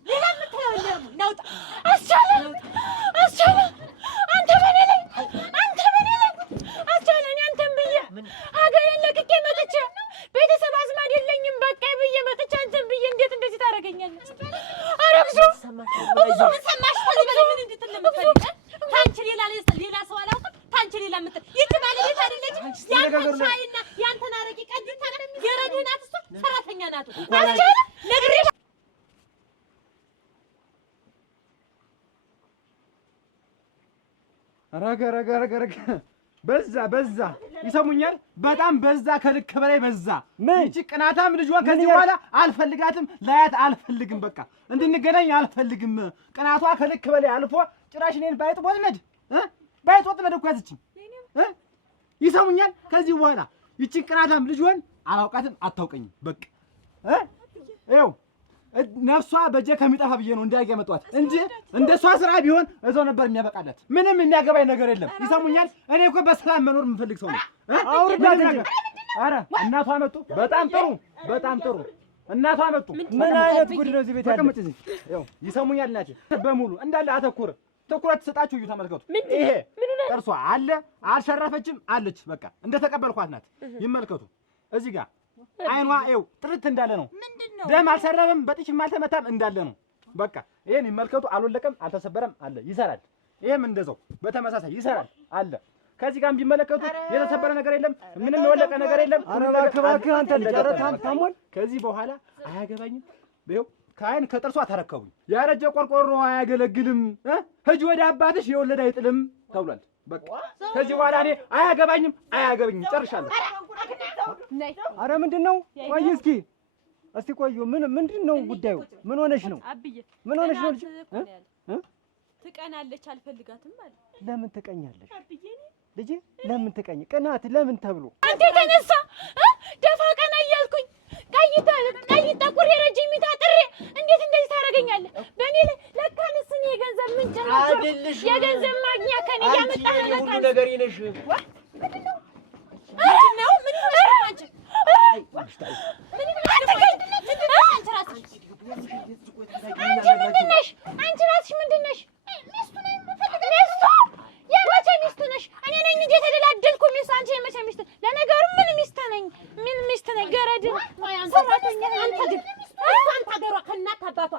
ሌላ የምታየው የለም። ናውጣ አስቻለ አንተ በኔ ላይ አስቻለ። እኔ አንተን ብዬ ሀገሬን ለቅቄ መጥቼ ቤተሰብ አዝማድ የለኝም በቃ ብዬ መጥቼ አንተን ብዬ እንዴት እንደዚህ ታደርገኛለህ? ኧረ ብዙ ሰማሽ? ከዚህ በላይ ምን እንድትል ለምትፈልግ ታንቺ ሌላ ሰው አላውቅም። ታንቺ ሌላ የምትል ይቺ ባለቤት አይደለች? ያንተን ሻይና ያንተን አረቂ ቀድታ የረድህ ናት። እሷ ሰራተኛ ናት። አስቻለ ነግሬሽ ረገ በዛ ይሰሙኛል። በጣም በዛ፣ ከልክ በላይ በዛ። ይቺ ቅናታም ልጇን ከዚህ በኋላ አልፈልጋትም፣ ላያት አልፈልግም። በቃ እንድንገናኝ አልፈልግም። ቅናቷ ከልክ በላይ አልፎ ጭራሽ እኔን ባይጥ ወጥመድ እኮ ያዝችኝ። ይሰሙኛል። ከዚህ በኋላ ይቺን ቅናታም ልጇን አላውቃትም፣ አታውቀኝም። በቃ ይኸው ነፍሷ በጀ ከሚጠፋ ብዬ ነው እንዲያገ መጣት እንጂ እንደሷ ስራ ቢሆን እዛው ነበር የሚያበቃለት። ምንም የሚያገባኝ ነገር የለም። ይሰሙኛል። እኔ እኮ በሰላም መኖር የምፈልግ ሰው ነው። አውርዳት ነገር አረ እናቷ መጡ። በጣም ጥሩ እናቷ መጡ። ምን አይነት ጉድ ነው እዚህ ቤት ያለ? ተቀመጭ እዚህ። ይኸው ይሰሙኛል። እናቴ በሙሉ እንዳለ ትኩረት ሰጣችሁ። እዩ፣ ተመልከቱ። ይሄ ጥርሷ አለ፣ አልሸረፈችም፣ አለች። በቃ እንደተቀበልኳት ናት። ይመልከቱ። እዚህ ጋር አይኗ ይኸው ጥርት እንዳለ ነው። ደም አልሰረበም፣ በጥሽም አልተመታም፣ እንዳለ ነው። በቃ ይሄን ይመልከቱ። አልወለቀም፣ አልተሰበረም፣ አለ፣ ይሰራል። ይሄም እንደዛው በተመሳሳይ ይሰራል፣ አለ። ከዚህ ጋር ቢመለከቱ የተሰበረ ነገር የለም፣ ምንም የወለቀ ነገር የለም። እባክህ አንተ ታሞል። ከዚህ በኋላ አያገባኝም። ይኸው ከአይን ከጥርሷ ተረከቡኝ። ያረጀ ቆርቆሮ አያገለግልም፣ ሂጂ ወደ አባትሽ የወለደ አይጥልም ተብሏል። በቃ ከዚህ በኋላ እኔ አያገባኝም፣ ጨርሻለሁ። አረ ምንድን ነው? ቆይ እስቲ ቆዩ። ምንድን ነው ጉዳዩ? ምን ሆነሽ ነው? ምን ሆነሽ ነው? ትቀናለች፣ አልፈልጋትም ማለት። ለምን ትቀኛለሽ ልጄ? ለምን ትቀኝ? ቅናት ለምን ተብሎ አንተ ተነሳ ደፋ ቀና እያልኩኝ ቀይ ጠቁር የረጅም ታጥሬ እንዴት እንደዚህ ታደርገኛለህ? በእኔ ላይ ለካንስ እኔ የገንዘብ ምንጭ ነው የገንዘብ ማግኛ ከኔ ያመጣህ ነው። ለካ ሁሉ ነገር ይነሽ ምንድን ነው? አንቺ ራስሽ ምንድን ነሽ? ሚስቱ የመቼ ሚስት ነሽ? እኔ ነኝ እንጂ የተደላደልኩ ሚስት። አንቺ የመቼ ሚስት? ለነገሩ ምን ሚስት ነኝ? ገረድ ሰራተኛ። አንተ ግን እሷን ታገሯ ከእናት አባቷ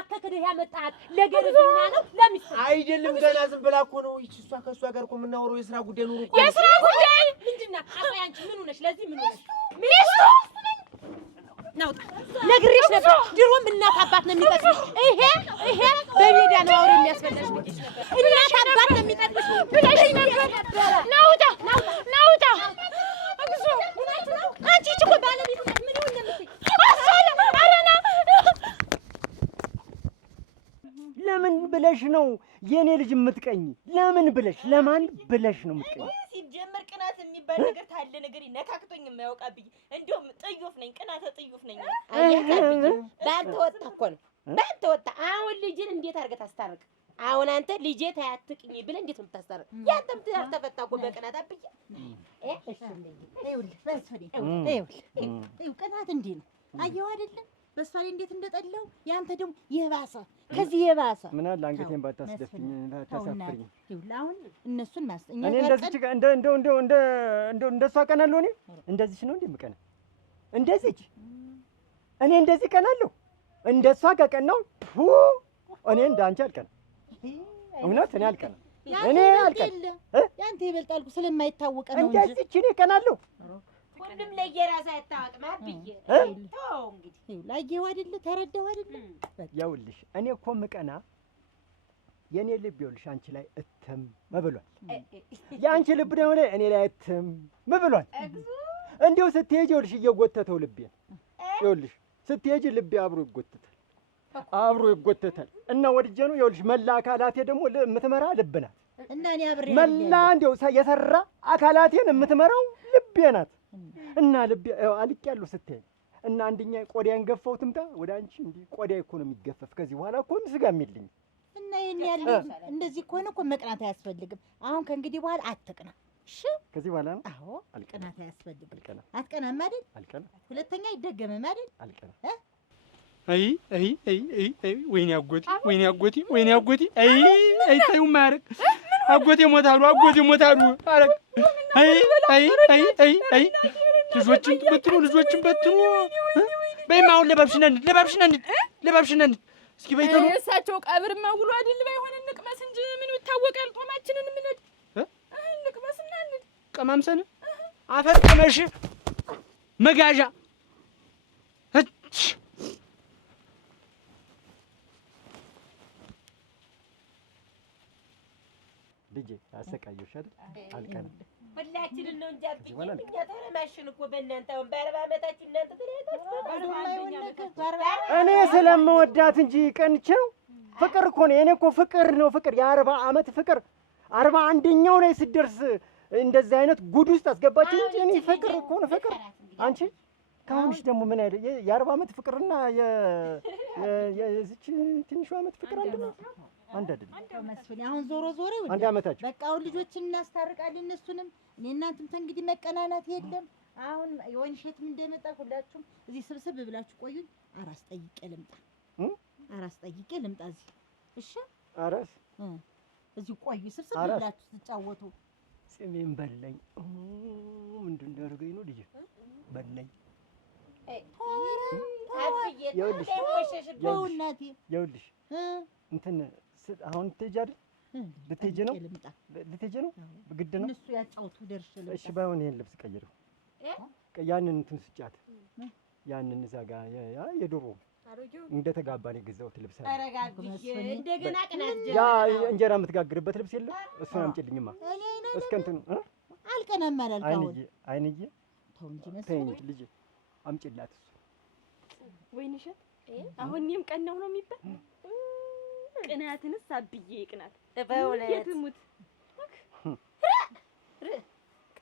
አከክደህ ያመጣሃት ለገረድና ነው ለሚስት አይደለም። ገና ዝም ብላ እኮ ነው። እሷ ከእሷ ጋር እኮ የምናወራው የስራ ጉዳይ ኑሮ እኮ የስራ ጉዳይ ምንድን ናት? አቆይ አንቺ ምን ሆነሽ? ለዚህ ምን ሆነሽ? ሚስቱ ናውጣ ነግሬሽ ነበር። ድሮም እናት አባት ነው የሚጠቅምሽ። ይሄ በሜዳ ነው አውሬ የሚያስበላሽ ልጅ ነበር። እናት አባት ነው የሚጠቅምሽ ብለሽ ነበር። ናውጣ አግዞ አንቺ እኮ ባለቤት ነሽ። ምን ሆነ እንደምትይ አሳለ አረና ለምን ብለሽ ነው የኔ ልጅ የምትቀኝ? ለምን ብለሽ ለማን ብለሽ ነው የምትቀኝ? ሲጀመር ቅናት የሚባል ነገር ታለ ነገር ይነካክቶኝ የማያውቃ ብዬ እንደውም ጥዩፍ ነኝ፣ ቅናተ ጥዩፍ ነኝ። ባንተ ወጣ እኮ ነው ባንተ ወጣ። አሁን ልጅን እንዴት አድርገህ ታስታርቅ? አሁን አንተ ልጄ ታያትቅኝ ብለህ እንዴት ነው የምታስታርቅ? ያንተም ትዳር ተፈታ እኮ በቅናት አብዬ። እሺ ይኸውልህ በስፈሪ ቅናት እንዲህ ነው። አየሁ አይደለም በሷ ላይ እንዴት እንደጠላው ያንተ ደግሞ የባሰ ከዚህ የባሰ ምን አለ አንገቴን ባታስደፍኝ ታሳፍሪኝ። ይኸውልህ አሁን እነሱን ማስጠኛ እኔ እንደዚህ እንደሷ ቀናለሁ። እኔ እንደዚህ ነው እንደምቀና እንደዚህ እኔ እንደዚህ ቀናለሁ። እንደሷ ከቀናው እኔ እንዳንቺ አልቀናም። እውነት እኔ አልቀናም። እኔ አልቀናም። ያንተ ይበልጣል ስለማይታወቅ ነው እንጂ እንደዚህ እኔ ቀናለሁ። ሁሉም ለየራሳ ያታወቅማ ብዬ ተው እንግዲህ ላየው አይደለ ተረዳው አይደለ ያውልሽ እኔ እኮ ምቀና የኔ ልብ ይኸውልሽ አንቺ ላይ እትም ብሏል። የአንቺ ልብ ደግሞ እኔ ላይ እትም ብሏል። እንዲሁ ስትሄጂ ይኸውልሽ እየጎተተው ልቤን ይኸውልሽ ስትሄጂ ልቤ አብሮ ይጎተታል እና ወድጄ ነው ይኸውልሽ መላ አካላቴ ደግሞ የምትመራ ልብ ናት እና እኔ አብሬ መላ እንዲሁ የሰራ አካላቴን የምትመራው ልቤ ናት እና ልቤ አልቄያለሁ ስትሄጂ እና አንደኛ ቆዳዬን ገፋው ትምጣ ወደ አንቺ እንዲህ ቆዳዬ እኮ ነው የሚገፈፍ ከዚህ በኋላ እኮ ስጋም የለኝም እና ይሄን ያለ እንደዚህ ከሆነ እኮ መቅናት አያስፈልግም። አሁን ከእንግዲህ በኋላ አትቅና። እሺ ከዚህ በኋላ ነው? አዎ ቅናት አያስፈልግም። አትቀናም አይደል? አልቀናም። ሁለተኛ አይደገምም አይደል? አልቀናም። አይ ወይኔ አጎቴ አይ ታዩ ማረግ አጎቴ ሞታሉ አረግ አይ ልጆችን በትኑ በይማ አሁን ለባብሽና እስኪ በይተሉ እሳቸው ቀብርማ ውሎ አይደል ባይሆን እንቅመስ እንጂ ምን ይታወቃል። ጦማችንን ምን እንቅመስና ቀማምሰን አፈር ቅመሽ መጋዣ ልጄ አሰቃየሁሽ አይደል? አልቀናም። ሁላችንን ነው እንጂ አብዬ እኛ ተረማሽን እኮ በእናንተ አሁን በ40 ዓመታችሁ እናንተ እኔ ስለምወዳት እንጂ ቀንቼው ፍቅር እኮ ነው። እኔ እኮ ፍቅር ነው ፍቅር የ40 ዓመት ፍቅር 41ኛው ላይ ስትደርስ እንደዚህ አይነት ጉድ ውስጥ አስገባችሁ እንጂ እኔ ፍቅር እኮ ነው ፍቅር። አንቺ ካሁንሽ ደግሞ ምን አይደል የ40 ዓመት ፍቅርና የዚች ትንሿ ዓመት ፍቅር አንድ አይደለም መስፍን። አሁን ዞሮ አንድ ዓመታችሁ በቃ አሁን ልጆችን እናስታርቃለን እነሱንም እኔ እናንተም ተንግዲህ መቀናናት የለም። አሁን የወይን እሸትም እንደመጣ ሁላችሁም እዚህ ስብስብ ብላችሁ ቆዩኝ። አራስ ጠይቄ ልምጣ እዚህ እሺ። አራስ እዚህ ቆዩ ስብስብ ብላችሁ ትጫወቱ። ስሜን በለኝ ምንድን እንዳደረገኝ ነው ልጅ በለኝ። ይኸውልሽ እንትን አሁን ልትሄጂ አይደል? ልትሄጂ ነው ግድ ነው እነሱ ያጫውቱ ደርሽ ልምጣ። እሺ ባይሆን ይሄን ልብስ ቀይረው ያንን እንትን ስጫት ያንን እዛ ጋር የድሮ እንደተጋባን የገዛሁት ልብስ አለ። እንደገና ቅናት ያ እንጀራ የምትጋግርበት ልብስ የለም? እሱን አምጪልኝማ እስከ እንትኑ አልቀናም አላልከው አይንዬ ተው እንጂ ተይኝ ልጄ አምጪላት እሱ ወይን እሸት አሁን እኔም ቀናው ነው የሚባል ቅናትንስ አብዬ ቅናት በእውነት የትሙት